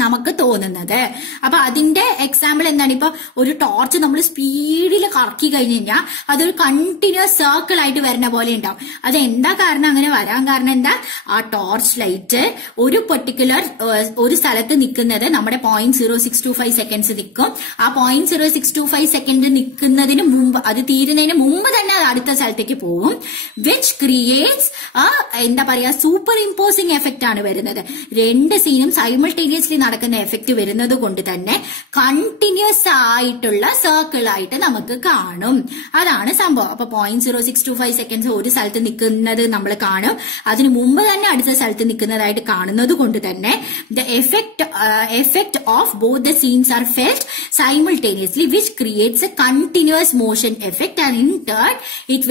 നമുക്ക് തോന്നുന്നത്. അപ്പൊ അതിന്റെ എക്സാമ്പിൾ എന്താണ്? ഇപ്പൊ ഒരു ടോർച്ച് നമ്മൾ സ്പീഡിൽ കറക്കി കഴിഞ്ഞു കഴിഞ്ഞാൽ അതൊരു കണ്ടിന്യൂസ് സർക്കിൾ ആയിട്ട് വരുന്ന പോലെ ഉണ്ടാവും. അത് എന്താ കാരണം അങ്ങനെ വരാൻ കാരണം എന്താ? ആ ടോർച്ച് ലൈറ്റ് ഒരു പെർട്ടിക്കുലർ ഒരു സ്ഥലത്ത് നിൽക്കുന്നത് നമ്മുടെ 0.0625 സെക്കൻഡ്സ് നിൽക്കും. ആ 0.0625 സെക്കൻഡ് നിൽക്കുന്നതിന് മുമ്പ്, അത് തീരുന്നതിന് മുമ്പ് തന്നെ അത് അടുത്ത സ്ഥലത്തേക്ക് പോകും. വിച്ച് ക്രിയേറ്റ്സ് എന്താ പറയാ, സൂപ്പർ ഇമ്പോസിംഗ് എഫക്റ്റ് ആണ് വരുന്നത്. രണ്ട് സീനും സൈമിൾട്ടേനിയസ്ലി നടക്കുന്ന എഫക്റ്റ് വരുന്നത് കൊണ്ട് തന്നെ കണ്ടിന്യൂസ് ആയിട്ടുള്ള സർക്കിൾ ആയിട്ട് നമുക്ക് കാണും. അതാണ് സംഭവം. അപ്പൊ 0.0625 സെക്കൻഡ്സ് ഒരു സ്ഥലത്ത് നിൽക്കുന്നത് നമ്മൾ കാണും. അതിനു മുമ്പ് തന്നെ അടുത്ത സ്ഥലത്ത് നിൽക്കുന്നതായിട്ട് കാണുന്നത് കൊണ്ട് തന്നെ the effect of both the scenes are felt simultaneously, which creates a continuous motion effect, and in turn it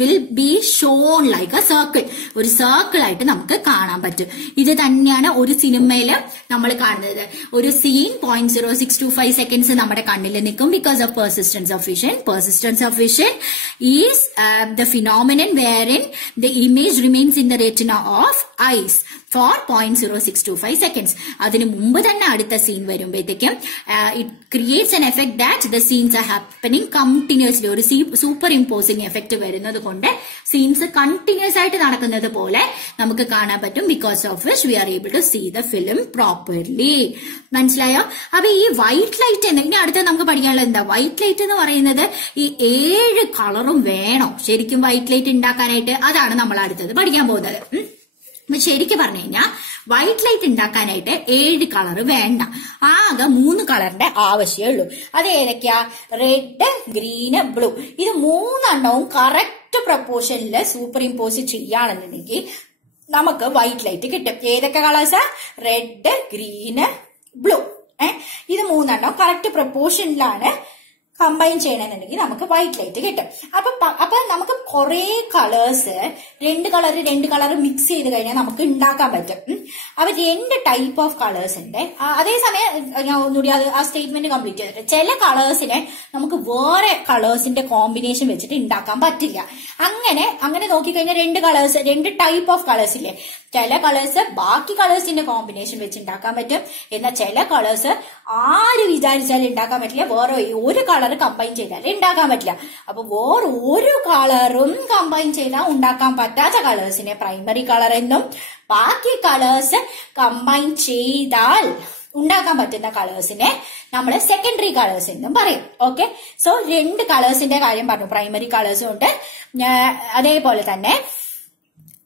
will be shown like a circle. ഒരു സർക്കിൾ ആയിട്ട് നമുക്ക് കാണാൻ പറ്റും. ഇത് തന്നെയാണ് ഒരു സിനിമയില് നമ്മൾ കാണുന്നത്. ഒരു സീൻ 0.0625 സെക്കൻഡ്സ് നമ്മുടെ കണ്ണിൽ നിൽക്കും because of persistence of vision. Persistence of vision is the phenomenon wherein the image remains in the retina of eyes for 0.0625 seconds. അതിന് മുമ്പ് തന്നെ അടുത്ത സീൻ വരുമ്പോഴത്തേക്കും it creates an effect that the scenes are happening continuously. ഒരു സൂപ്പർ ഇമ്പോസിംഗ് എഫക്ട് വരുന്നത് കൊണ്ട് സീൻസ് കണ്ടിന്യൂസ് ആയിട്ട് നടക്കുന്നത് പോലെ നമുക്ക് കാണാൻ പറ്റും. because of which we are able to see the film properly. മനസ്സിലായോ? അപ്പൊ ഈ വൈറ്റ് ലൈറ്റ് ഇനി അടുത്ത നമുക്ക് പഠിക്കാനുള്ളത് എന്താ? വൈറ്റ് ലൈറ്റ് എന്ന് പറയുന്നത് ഈ 7 കളറും വേണം ശരിക്കും വൈറ്റ് ലൈറ്റ് ഉണ്ടാക്കാനായിട്ട്. അതാണ് നമ്മൾ അടുത്തത് പഠിക്കാൻ പോകുന്നത്. ശരിക്കും പറഞ്ഞു കഴിഞ്ഞാൽ വൈറ്റ് ലൈറ്റ് ഉണ്ടാക്കാനായിട്ട് 7 കളർ വേണ്ട, ആകെ 3 കളറിന്റെ ആവശ്യമേ ഉള്ളൂ. അത് ഏതൊക്കെയാ? Red, green, blue. ഇത് 3 കറക്റ്റ് പ്രപ്പോർഷനിൽ സൂപ്പർ ഇമ്പോസ് ചെയ്യുകയാണെന്നുണ്ടെങ്കിൽ നമുക്ക് വൈറ്റ് ലൈറ്റ് കിട്ടും. ഏതൊക്കെ കളേഴ്സാ? Red, green, blue. ഇത് 3 കറക്റ്റ് പ്രപ്പോർഷനിലാണ് കമ്പൈൻ ചെയ്യണമെന്നുണ്ടെങ്കിൽ നമുക്ക് വൈറ്റ് ലൈറ്റ് കിട്ടും. അപ്പൊ നമുക്ക് കുറെ കളേഴ്സ് 2 കളർ മിക്സ് ചെയ്ത് കഴിഞ്ഞാൽ നമുക്ക് ഉണ്ടാക്കാൻ പറ്റും. അപ്പൊ 2 ടൈപ്പ് ഓഫ് കളേഴ്സ് ഉണ്ട്. അതേസമയം ഞാൻ ഒന്നുകൂടി ആ സ്റ്റേറ്റ്മെന്റ് കംപ്ലീറ്റ് ചെയ്തിട്ട്, ചില കളേഴ്സിനെ നമുക്ക് വേറെ കളേഴ്സിന്റെ കോമ്പിനേഷൻ വെച്ചിട്ട് ഉണ്ടാക്കാൻ പറ്റില്ല. അങ്ങനെ നോക്കിക്കഴിഞ്ഞാൽ 2 ടൈപ്പ് ഓഫ് കളേഴ്സ് ഇല്ലേ? ചില കളേഴ്സ് ബാക്കി കളേഴ്സിന്റെ കോമ്പിനേഷൻ വെച്ച് ഉണ്ടാക്കാൻ പറ്റും. എന്നാൽ ചില കളേഴ്സ് ആര് വിചാരിച്ചാലും ഉണ്ടാക്കാൻ പറ്റില്ല. വേറെ ഒരു കളർ കമ്പൈൻ ചെയ്താൽ ഉണ്ടാക്കാൻ പറ്റില്ല. അപ്പൊ വേറെ ഒരു കളറും കമ്പൈൻ ചെയ്താൽ ഉണ്ടാക്കാൻ പറ്റാത്ത കളേഴ്സിനെ പ്രൈമറി കളർ എന്നും, ബാക്കി കളേഴ്സ് കമ്പൈൻ ചെയ്താൽ ഉണ്ടാക്കാൻ പറ്റുന്ന കളേഴ്സിനെ നമ്മൾ സെക്കൻഡറി കളേഴ്സ് എന്നും പറയും. ഓക്കെ, സോ 2 കളേഴ്സിന്റെ കാര്യം പറഞ്ഞു. പ്രൈമറി കളേഴ്സും ഉണ്ട്, അതേപോലെ തന്നെ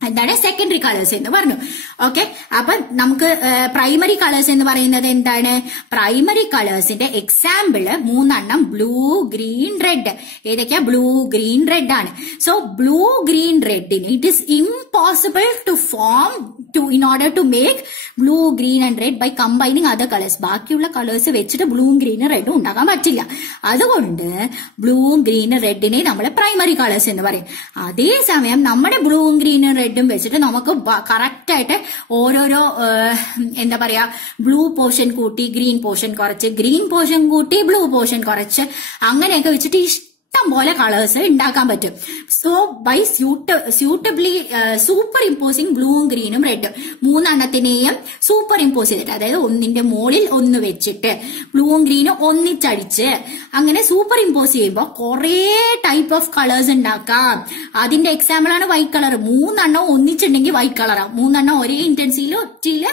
എന്താണ് സെക്കൻഡറി കളേഴ്സ് എന്ന് പറഞ്ഞു. ഓക്കെ, അപ്പൊ നമുക്ക് പ്രൈമറി കളേഴ്സ് എന്ന് പറയുന്നത് എന്താണ്? പ്രൈമറി കളേഴ്സിന്റെ എക്സാമ്പിള് 3 ബ്ലൂ, ഗ്രീൻ, റെഡ്. ഏതൊക്കെയാ? ബ്ലൂ, ഗ്രീൻ, റെഡ് ആണ്. സോ ബ്ലൂ, ഗ്രീൻ, റെഡിന് it is impossible to form in order to make blue, green and red by combining other colors. ബാക്കിയുള്ള കളേഴ്സ് വെച്ചിട്ട് ബ്ലൂവും ഗ്രീനും റെഡും ഉണ്ടാക്കാൻ പറ്റില്ല. അതുകൊണ്ട് ബ്ലൂവും ഗ്രീനും റെഡിനെ നമ്മൾ പ്രൈമറി കളേഴ്സ് എന്ന് പറയും. അതേസമയം നമ്മുടെ ബ്ലൂവും ഗ്രീനും റെഡും വെച്ചിട്ട് നമുക്ക് കറക്റ്റ് ആയിട്ട് ഓരോരോ എന്താ പറയാ, ബ്ലൂ പോർഷൻ കൂട്ടി ഗ്രീൻ പോർഷൻ കുറച്ച്, ഗ്രീൻ പോർഷൻ കൂട്ടി ബ്ലൂ പോർഷൻ കുറച്ച്, അങ്ങനെയൊക്കെ വെച്ചിട്ട് ഇഷ്ടം പോലെ കളേഴ്സ് ഉണ്ടാക്കാൻ പറ്റും. So by suitably superimposing ബ്ലൂവും ഗ്രീനും റെഡും 3 സൂപ്പർ ഇമ്പോസ് ചെയ്തിട്ട്, അതായത് ഒന്നിന്റെ മുകളിൽ ഒന്ന് വെച്ചിട്ട് ബ്ലൂവും ഗ്രീനും ഒന്നിച്ചടിച്ച് അങ്ങനെ സൂപ്പർ ഇമ്പോസ് ചെയ്യുമ്പോൾ കുറെ ടൈപ്പ് ഓഫ് കളേഴ്സ് ഉണ്ടാക്കാം. അതിന്റെ എക്സാമ്പിൾ ആണ് വൈറ്റ് കളർ. 3 ഒന്നിച്ചുണ്ടെങ്കിൽ വൈറ്റ് കളറാവും. 3 ഒരേ ഇന്റൻസിറ്റിയില്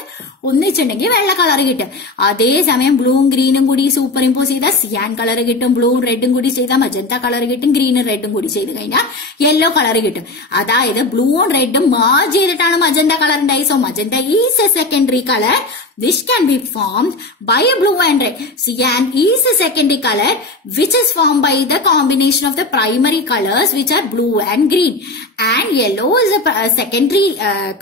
ഒന്നിച്ചുണ്ടെങ്കിൽ വെള്ള കളർ കിട്ടും. അതേസമയം ബ്ലൂവും ഗ്രീനും കൂടി സൂപ്പർ ഇമ്പോസ് ചെയ്താൽ സിയാൻ കളർ കിട്ടും. ബ്ലൂവും റെഡും കൂടി ചെയ്താൽ മജന്ത കളർ കിട്ടും. ഗ്രീനും റെഡും കൂടി ചെയ്ത് കഴിഞ്ഞാൽ യെല്ലോ കളർ കിട്ടും. അതായത് ബ്ലൂവും റെഡും merge ചെയ്തിട്ടാണ് മജന്ത കളർ ഉണ്ടായി. So magenta is A secondary colour which can be formed by a blue and red. Cyan is a secondary color which is formed by the combination of the primary colors which are blue and green. And yellow is a secondary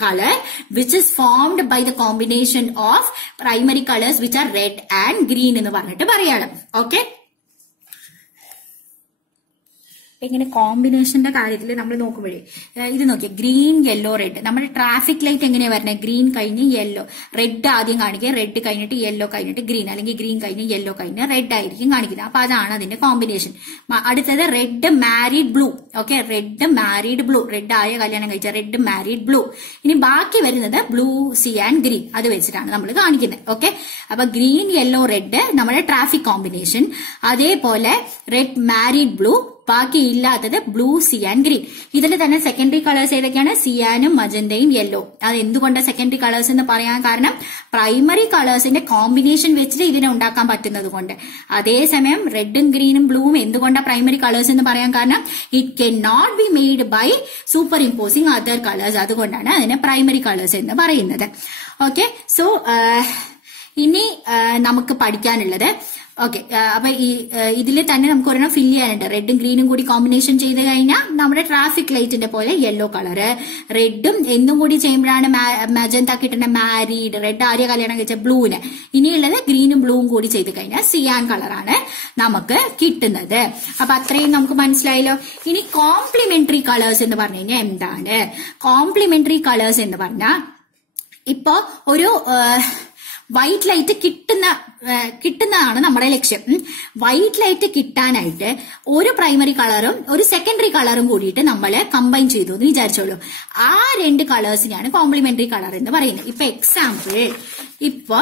color which is formed by the combination of primary colors which are red and green എന്ന് പറഞ്ഞിട്ട് പറയണം. Okay. ഇങ്ങനെ കോമ്പിനേഷന്റെ കാര്യത്തിൽ നമ്മൾ നോക്കുമ്പോഴേ ഇത് നോക്കിയേ, ഗ്രീൻ യെല്ലോ റെഡ്. നമ്മുടെ ട്രാഫിക് ലൈറ്റ് എങ്ങനെയാ വരുന്നത്? ഗ്രീൻ കഴിഞ്ഞ് യെല്ലോ, റെഡ് ആദ്യം കാണിക്കുക, റെഡ് കഴിഞ്ഞിട്ട് യെല്ലോ കഴിഞ്ഞിട്ട് ഗ്രീൻ, അല്ലെങ്കിൽ ഗ്രീൻ കഴിഞ്ഞ് യെല്ലോ കഴിഞ്ഞ് റെഡ് ആയിരിക്കും കാണിക്കുന്നത്. അപ്പൊ അതാണ് അതിന്റെ കോമ്പിനേഷൻ. അടുത്തത് red married blue. Okay, red married blue, red ആയ കല്യാണം കഴിച്ച റെഡ് മാരീഡ് ബ്ലൂ. ഇനി ബാക്കി വരുന്നത് ബ്ലൂ, സിയാൻ, ഗ്രീൻ. അത് വെച്ചിട്ടാണ് നമ്മൾ കാണിക്കുന്നത്. ഓക്കെ, അപ്പൊ ഗ്രീൻ യെല്ലോ റെഡ് നമ്മുടെ ട്രാഫിക് കോമ്പിനേഷൻ. അതേപോലെ റെഡ് മാരീഡ് ബ്ലൂ, ബാക്കി ഇല്ലാത്തത് ബ്ലൂ, സിയാൻ, ഗ്രീൻ. ഇതിൽ തന്നെ സെക്കൻഡറി കളേഴ്സ് ഏതൊക്കെയാണ്? സിയാനും മജന്തയും യെല്ലോ. അത് എന്തുകൊണ്ടാണ് സെക്കൻഡറി കളേഴ്സ് എന്ന് പറയാൻ കാരണം പ്രൈമറി കളേഴ്സിന്റെ കോമ്പിനേഷൻ വെച്ചിട്ട് ഇതിനെ ഉണ്ടാക്കാൻ പറ്റുന്നത് കൊണ്ട്. അതേസമയം റെഡും ഗ്രീനും ബ്ലൂവും എന്തുകൊണ്ടാണ് പ്രൈമറി കളേഴ്സ് എന്ന് പറയാൻ കാരണം it cannot be made by superimposing other colours. അതുകൊണ്ടാണ് അതിനെ പ്രൈമറി കളേഴ്സ് എന്ന് പറയുന്നത്. ഓക്കെ, സോ ഇനി നമുക്ക് പഠിക്കാനുള്ളത് ഓക്കെ, അപ്പൊ ഇതിൽ തന്നെ നമുക്ക് ഒരെണ്ണം ഫില്ല് ചെയ്യാനുണ്ട്. റെഡും ഗ്രീനും കൂടി കോമ്പിനേഷൻ ചെയ്ത് കഴിഞ്ഞാൽ നമ്മുടെ ട്രാഫിക് ലൈറ്റിന്റെ പോലെ യെല്ലോ കളറ്, റെഡും എന്നും കൂടി ചെയ്യുമ്പോഴാണ് മജന്ത കിട്ടുന്ന മാരീഡ്, റെഡ് ആര്യ കല്യാണം കഴിച്ച ബ്ലൂവിന്. ഇനിയുള്ളത് ഗ്രീനും ബ്ലൂവും കൂടി ചെയ്ത് കഴിഞ്ഞാൽ സിയാൻ കളറാണ് നമുക്ക് കിട്ടുന്നത്. അപ്പൊ അത്രയും നമുക്ക് മനസ്സിലായല്ലോ. ഇനി കോംപ്ലിമെന്ററി കളേഴ്സ് എന്ന് പറഞ്ഞു കഴിഞ്ഞാൽ എന്താണ്? കോംപ്ലിമെന്ററി കളേഴ്സ് എന്ന് പറഞ്ഞാൽ ഇപ്പോ ഒരു വൈറ്റ് ലൈറ്റ് കിട്ടുന്നതാണ് നമ്മുടെ ലക്ഷ്യം. വൈറ്റ് ലൈറ്റ് കിട്ടാനായിട്ട് ഒരു പ്രൈമറി കളറും ഒരു സെക്കൻഡറി കളറും കൂടിയിട്ട് നമ്മൾ കമ്പൈൻ ചെയ്തു എന്ന് വിചാരിച്ചോളൂ. ആ രണ്ട് കളേഴ്സിനെയാണ് കോംപ്ലിമെന്ററി കളർ എന്ന് പറയുന്നത്. ഇപ്പൊ എക്സാമ്പിൾ, ഇപ്പൊ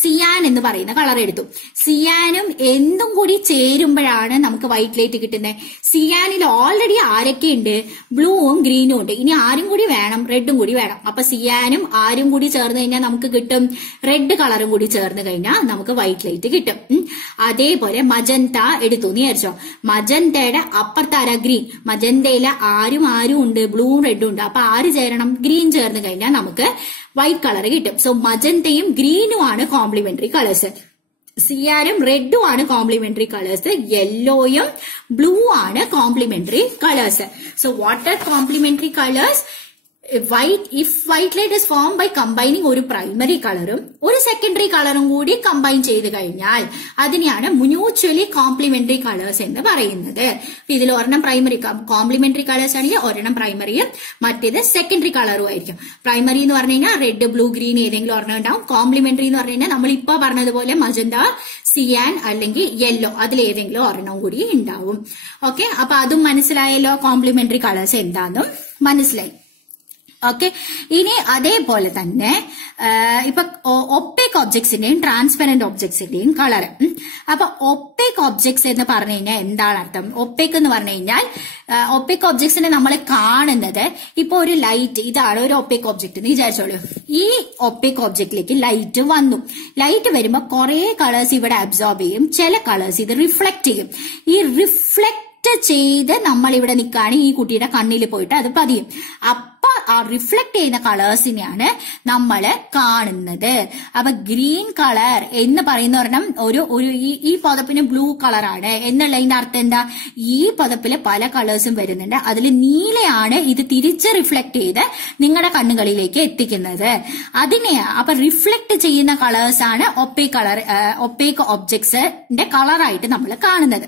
സിയാൻ എന്ന് പറയുന്ന കളർ എടുത്തു. സിയാനും എന്തും കൂടി ചേരുമ്പോഴാണ് നമുക്ക് വൈറ്റ് ലൈറ്റ് കിട്ടുന്നത്. സിയാനിൽ ഓൾറെഡി ആരൊക്കെയുണ്ട്? ബ്ലൂവും ഗ്രീനും ഉണ്ട്. ഇനി ആരും കൂടി വേണം? റെഡും കൂടി വേണം. അപ്പൊ സിയാനും ആരും കൂടി ചേർന്ന് കഴിഞ്ഞാൽ നമുക്ക് കിട്ടും റെഡ് കളറും കൂടി ചേർന്ന് കഴിഞ്ഞാൽ നമുക്ക് വൈറ്റ് ലൈറ്റ് കിട്ടും. അതേപോലെ മജന്ത എടുത്തു എന്ന് വിചാരിച്ചോ. മജന്തയുടെ അപ്പുറത്താര ഗ്രീൻ. മജന്തയില് ആരും ഉണ്ട്, ബ്ലൂവും റെഡും ഉണ്ട്. അപ്പൊ ആര് ചേരണം? ഗ്രീൻ ചേർന്ന് കഴിഞ്ഞാൽ നമുക്ക് വൈറ്റ് കളർ കിട്ടും. സോ മജന്തയും ഗ്രീനും ആണ് കോംപ്ലിമെന്ററി കളേഴ്സ്. സിയാനും റെഡും ആണ് കോംപ്ലിമെന്ററി കളേഴ്സ്. യെല്ലോയും ബ്ലൂ ആണ് complementary colours. So what are complementary colours? if white light is formed by combining ഒരു പ്രൈമറി കളറും ഒരു സെക്കൻഡറി കളറും കൂടി കമ്പൈൻ ചെയ്ത് കഴിഞ്ഞാൽ അതിനെയാണ് മ്യൂച്വലി കോംപ്ലിമെന്ററി കളേഴ്സ് എന്ന് പറയുന്നത്. ഇതിൽ ഒരെണ്ണം പ്രൈമറി കോംപ്ലിമെന്ററി കളേഴ്സ് ആണെങ്കിൽ ഒരെണ്ണം പ്രൈമറിയും മറ്റേത് സെക്കൻഡറി കളറും ആയിരിക്കും. പ്രൈമറി എന്ന് പറഞ്ഞു കഴിഞ്ഞാൽ റെഡ്, ബ്ലൂ, ഗ്രീൻ ഏതെങ്കിലും ഒരെണ്ണം ഉണ്ടാവും. കോംപ്ലിമെന്ററി എന്ന് പറഞ്ഞു കഴിഞ്ഞാൽ നമ്മൾ ഇപ്പൊ പറഞ്ഞതുപോലെ മജന്ത, സിയാൻ അല്ലെങ്കിൽ യെല്ലോ അതിലേതെങ്കിലും ഒരെണ്ണം കൂടി ഉണ്ടാവും. ഓക്കെ, അപ്പൊ അതും മനസ്സിലായല്ലോ. കോംപ്ലിമെന്ററി കളേഴ്സ് എന്താണെന്നും മനസ്സിലായി. ഓക്കെ, ഇനി അതേപോലെ തന്നെ ഇപ്പൊ ഒപ്പേക്ക് ഒബ്ജക്ട്സിന്റെയും ട്രാൻസ്പെറന്റ് ഒബ്ജക്ട്സിന്റെയും കളർ. അപ്പൊ ഒപ്പേക്ക് ഒബ്ജക്ട്സ് എന്ന് പറഞ്ഞു കഴിഞ്ഞാൽ എന്താണ് അർത്ഥം? ഒപ്പേക്ക് എന്ന് പറഞ്ഞു കഴിഞ്ഞാൽ ഒപ്പേക്ക് ഒബ്ജക്ട്സിനെ നമ്മൾ കാണുന്നത് ഇപ്പൊ ഒരു ലൈറ്റ്, ഇതാണ് ഒരു ഒപ്പേക്ക് ഒബ്ജക്ട് എന്ന് വിചാരിച്ചോളൂ. ഈ ഒപ്പേക്ക് ഒബ്ജക്റ്റിലേക്ക് ലൈറ്റ് വന്നു. ലൈറ്റ് വരുമ്പോൾ കുറെ കളേഴ്സ് ഇവിടെ അബ്സോർബ് ചെയ്യും, ചില കളേഴ്സ് ഇത് റിഫ്ലക്ട് ചെയ്യും. ഈ റിഫ്ലക്ട് ചെയ്ത് നമ്മൾ ഇവിടെ നിൽക്കുകയാണ്, ഈ കുട്ടിയുടെ കണ്ണിൽ പോയിട്ട് അത് പതിയും. അപ്പൊ ആ റിഫ്ലക്ട് ചെയ്യുന്ന കളേഴ്സിനെയാണ് നമ്മൾ കാണുന്നത്. അപ്പൊ ഗ്രീൻ കളർ എന്ന് പറയുന്ന ഒരെണ്ണം ഈ പദപ്പിന് ബ്ലൂ കളറാണ് എന്നുള്ളതിന്റെ അർത്ഥം എന്താ? ഈ പദപ്പില് പല കളേഴ്സും വരുന്നുണ്ട്, അതിൽ നീലയാണ് ഇത് തിരിച്ച് റിഫ്ലക്ട് ചെയ്ത് നിങ്ങളുടെ കണ്ണുകളിലേക്ക് എത്തിക്കുന്നത്. അപ്പൊ റിഫ്ലക്ട് ചെയ്യുന്ന കളേഴ്സ് ആണ് ഒപ്പേക്ക് ഒബ്ജക്ട്സിന്റെ കളറായിട്ട് നമ്മൾ കാണുന്നത്.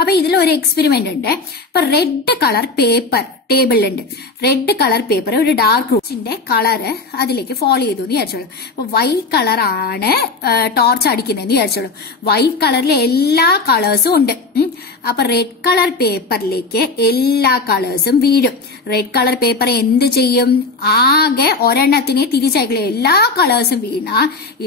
അപ്പൊ ഇതിൽ ഒരു എക്സ്പെരിമെന്റ് ഉണ്ട്. ഇപ്പൊ റെഡ് കളർ പേപ്പർ ടേബിളിലുണ്ട്. റെഡ് കളർ പേപ്പർ ഒരു ഡാർക്ക് റൂമിന്റെ കളറ് അതിലേക്ക് ഫോളോ ചെയ്തു എന്ന് വിചാരിച്ചോളൂ. അപ്പൊ വൈറ്റ് കളറാണ് ടോർച്ച് അടിക്കുന്നതെന്ന് വിചാരിച്ചോളൂ. വൈറ്റ് കളറിൽ എല്ലാ കളേഴ്സും ഉണ്ട്. അപ്പൊ റെഡ് കളർ പേപ്പറിലേക്ക് എല്ലാ കളേഴ്സും വീഴും. റെഡ് കളർ പേപ്പർ എന്ത് ചെയ്യും? ആകെ ഒരെണ്ണത്തിനെ തിരിച്ചയക്കില്ല. എല്ലാ കളേഴ്സും വീണ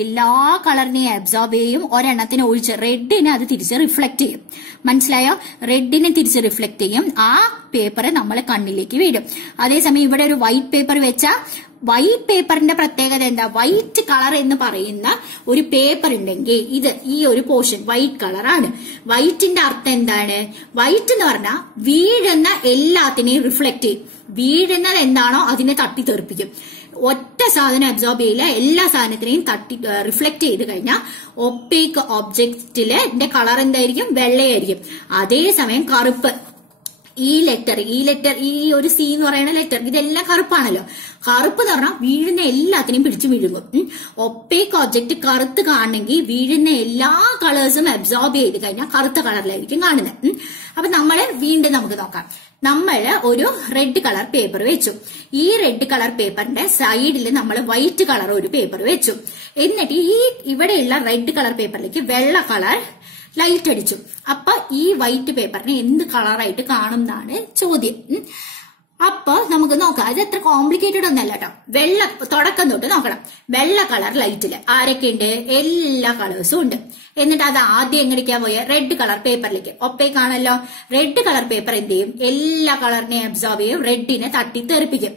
എല്ലാ കളറിനെയും അബ്സോർബ് ചെയ്യും, ഒരെണ്ണത്തിനെ ഒഴിച്ച് റെഡിനെ അത് തിരിച്ച് റിഫ്ലക്ട് ചെയ്യും. മനസ്സിലായോ? റെഡിനെ തിരിച്ച് റിഫ്ലക്ട് ചെയ്യും, ആ പേപ്പർ നമ്മളെ കണ്ണിലേക്ക് വീഴും. അതേസമയം ഇവിടെ ഒരു വൈറ്റ് പേപ്പർ വെച്ചാൽ വൈറ്റ് പേപ്പറിന്റെ പ്രത്യേകത എന്താ? വൈറ്റ് കളർ എന്ന് പറയുന്ന ഒരു പേപ്പർ ഉണ്ടെങ്കിൽ ഈ ഒരു പോർഷൻ വൈറ്റ് കളറാണ്. വൈറ്റിന്റെ അർത്ഥം എന്താണ്? വൈറ്റ് എന്ന് പറഞ്ഞാൽ വീഴുന്ന എല്ലാത്തിനെയും റിഫ്ലക്ട് ചെയ്യും. വീഴുന്നത് എന്താണോ അതിനെ തട്ടി തെറിപ്പിക്കും. ഒറ്റ സാധനം അബ്സോർബ് ചെയ്യില്ല, എല്ലാ സാധനത്തിനെയും റിഫ്ലക്ട് ചെയ്ത് കഴിഞ്ഞാൽ ഒപ്പേക്ക് ഒബ്ജക്റ്റിലെ കളർ എന്തായിരിക്കും? വെള്ളയായിരിക്കും. അതേസമയം കറുപ്പ് ഈ ലെറ്റർ ഈ ഒരു സി എന്ന് പറയുന്ന ലെറ്റർ ഇതെല്ലാം കറുപ്പാണല്ലോ. കറുപ്പ് എന്ന് പറഞ്ഞാൽ വീഴുന്ന എല്ലാത്തിനെയും പിടിച്ചു വിഴുങ്ങും. ഒപ്പേക്ക് ഒബ്ജക്റ്റ് കറുത്ത് കാണണമെങ്കിൽ വീഴുന്ന എല്ലാ കളേഴ്സും അബ്സോർബ് ചെയ്ത് കഴിഞ്ഞാൽ കറുത്ത കളറിലായിരിക്കും കാണുന്നത്. അപ്പൊ നമ്മള് വീണ്ടും നമുക്ക് നോക്കാം. നമ്മള് ഒരു റെഡ് കളർ പേപ്പർ വെച്ചു. ഈ റെഡ് കളർ പേപ്പറിന്റെ സൈഡിൽ നമ്മൾ വൈറ്റ് കളർ ഒരു പേപ്പർ വെച്ചു. എന്നിട്ട് ഈ ഇവിടെയുള്ള റെഡ് കളർ പേപ്പറിലേക്ക് വെള്ള കളർ ലൈറ്റ് അടിച്ചു. അപ്പൊ ഈ വൈറ്റ് പേപ്പറിനെ എന്ത് കളറായിട്ട് കാണും എന്നാണ് ചോദ്യം. അപ്പൊ നമുക്ക് നോക്കാം. അത് എത്ര കോംപ്ലിക്കേറ്റഡ് ഒന്നല്ല കേട്ടോ. വെള്ള തുടക്കം തൊട്ട് നോക്കണം. വെള്ള കളർ ലൈറ്റില് ആരൊക്കെ ഉണ്ട്? എല്ലാ കളേഴ്സും ഉണ്ട്. എന്നിട്ട് അത് ആദ്യം എങ്ങനെയൊക്കെയാ പോയ റെഡ് കളർ പേപ്പറിലേക്ക്. ഒപ്പേക്കാണല്ലോ. റെഡ് കളർ പേപ്പർ എന്ത് ചെയ്യും? എല്ലാ കളറിനെ അബ്സോർബ് ചെയ്യും. റെഡിനെ തട്ടി തെറിപ്പിക്കും.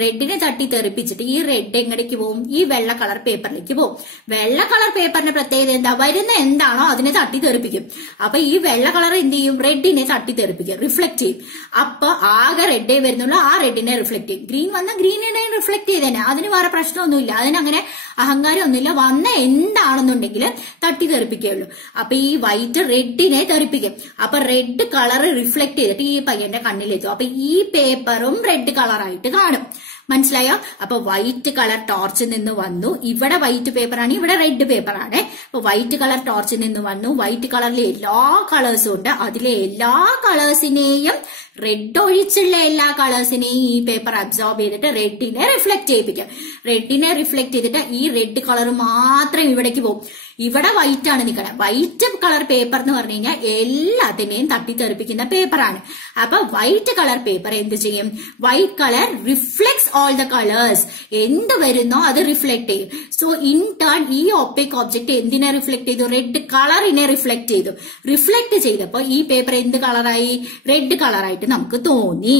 റെഡിനെ തട്ടി തെറിപ്പിച്ചിട്ട് ഈ റെഡ് എങ്ങടേക്ക് പോകും? ഈ വെള്ള കളർ പേപ്പറിലേക്ക് പോകും. വെള്ള കളർ പേപ്പറിന്റെ പ്രത്യേകത എന്താ? വരുന്ന എന്താണോ അതിനെ തട്ടി തെറിപ്പിക്കും. അപ്പൊ ഈ വെള്ള കളർ എന്ത് ചെയ്യും? റെഡിനെ തട്ടി തെറിപ്പിക്കും, റിഫ്ലക്ട് ചെയ്യും. അപ്പൊ ആകെ റെഡേ വരുന്നുള്ളൂ, ആ റെഡിനെ റിഫ്ലക്ട് ചെയ്യും. ഗ്രീൻ വന്ന ഗ്രീനിനെ റിഫ്ലക്ട് ചെയ്തേനെ, അതിന് വേറെ പ്രശ്നമൊന്നുമില്ല, അതിനങ്ങനെ അഹങ്കാരം ഒന്നുമില്ല. വന്ന എന്താണെന്നുണ്ടെങ്കിൽ തട്ടി തെറിപ്പിക്കുകയുള്ളൂ. അപ്പൊ ഈ വൈറ്റ് റെഡിനെ തെറിപ്പിക്കും. അപ്പൊ റെഡ് കളർ റിഫ്ലക്ട് ചെയ്തിട്ട് ഈ പയ്യന്റെ കണ്ണിലെത്തും. അപ്പൊ ഈ പേപ്പറും റെഡ് കളറായിട്ട് കാണും. മനസ്സിലായോ? അപ്പൊ വൈറ്റ് കളർ ടോർച്ചിൽ നിന്ന് വന്നു. ഇവിടെ വൈറ്റ് പേപ്പറാണ്, ഇവിടെ റെഡ് പേപ്പറാണ്. അപ്പൊ വൈറ്റ് കളർ ടോർച്ചിൽ നിന്ന് വന്നു. വൈറ്റ് കളറിലെ എല്ലാ കളേഴ്സും ഉണ്ട്. അതിലെ എല്ലാ കളേഴ്സിനെയും റെഡ് ഒഴിച്ചുള്ള എല്ലാ കളേഴ്സിനെയും ഈ പേപ്പർ അബ്സോർബ് ചെയ്തിട്ട് റെഡിനെ റിഫ്ലക്ട് ചെയ്യിപ്പിക്കും. റെഡിനെ റിഫ്ലക്ട് ചെയ്തിട്ട് ഈ റെഡ് കളർ മാത്രം ഇവിടേക്ക് പോകും. ഇവിടെ വൈറ്റ് ആണ് നിൽക്കുന്നത്. വൈറ്റ് കളർ പേപ്പർ എന്ന് പറഞ്ഞു കഴിഞ്ഞാൽ എല്ലാത്തിനെയും തട്ടിത്തെറിപ്പിക്കുന്ന പേപ്പറാണ്. അപ്പൊ വൈറ്റ് കളർ പേപ്പർ എന്ത് ചെയ്യും? White colour reflects all the colours. എന്ത് വരുന്നോ അത് റിഫ്ലക്ട് ചെയ്യും. സോ ഇൻ ടേൺ ഈ ഒപ്പേക്ക് ഒബ്ജക്ട് എന്തിനെ റിഫ്ലക്ട് ചെയ്തു? റെഡ് കളറിനെ റിഫ്ലക്ട് ചെയ്തു. റിഫ്ലക്ട് ചെയ്തപ്പോ ഈ പേപ്പർ എന്ത് കളറായി? റെഡ് കളറായിട്ട് നമുക്ക് തോന്നി.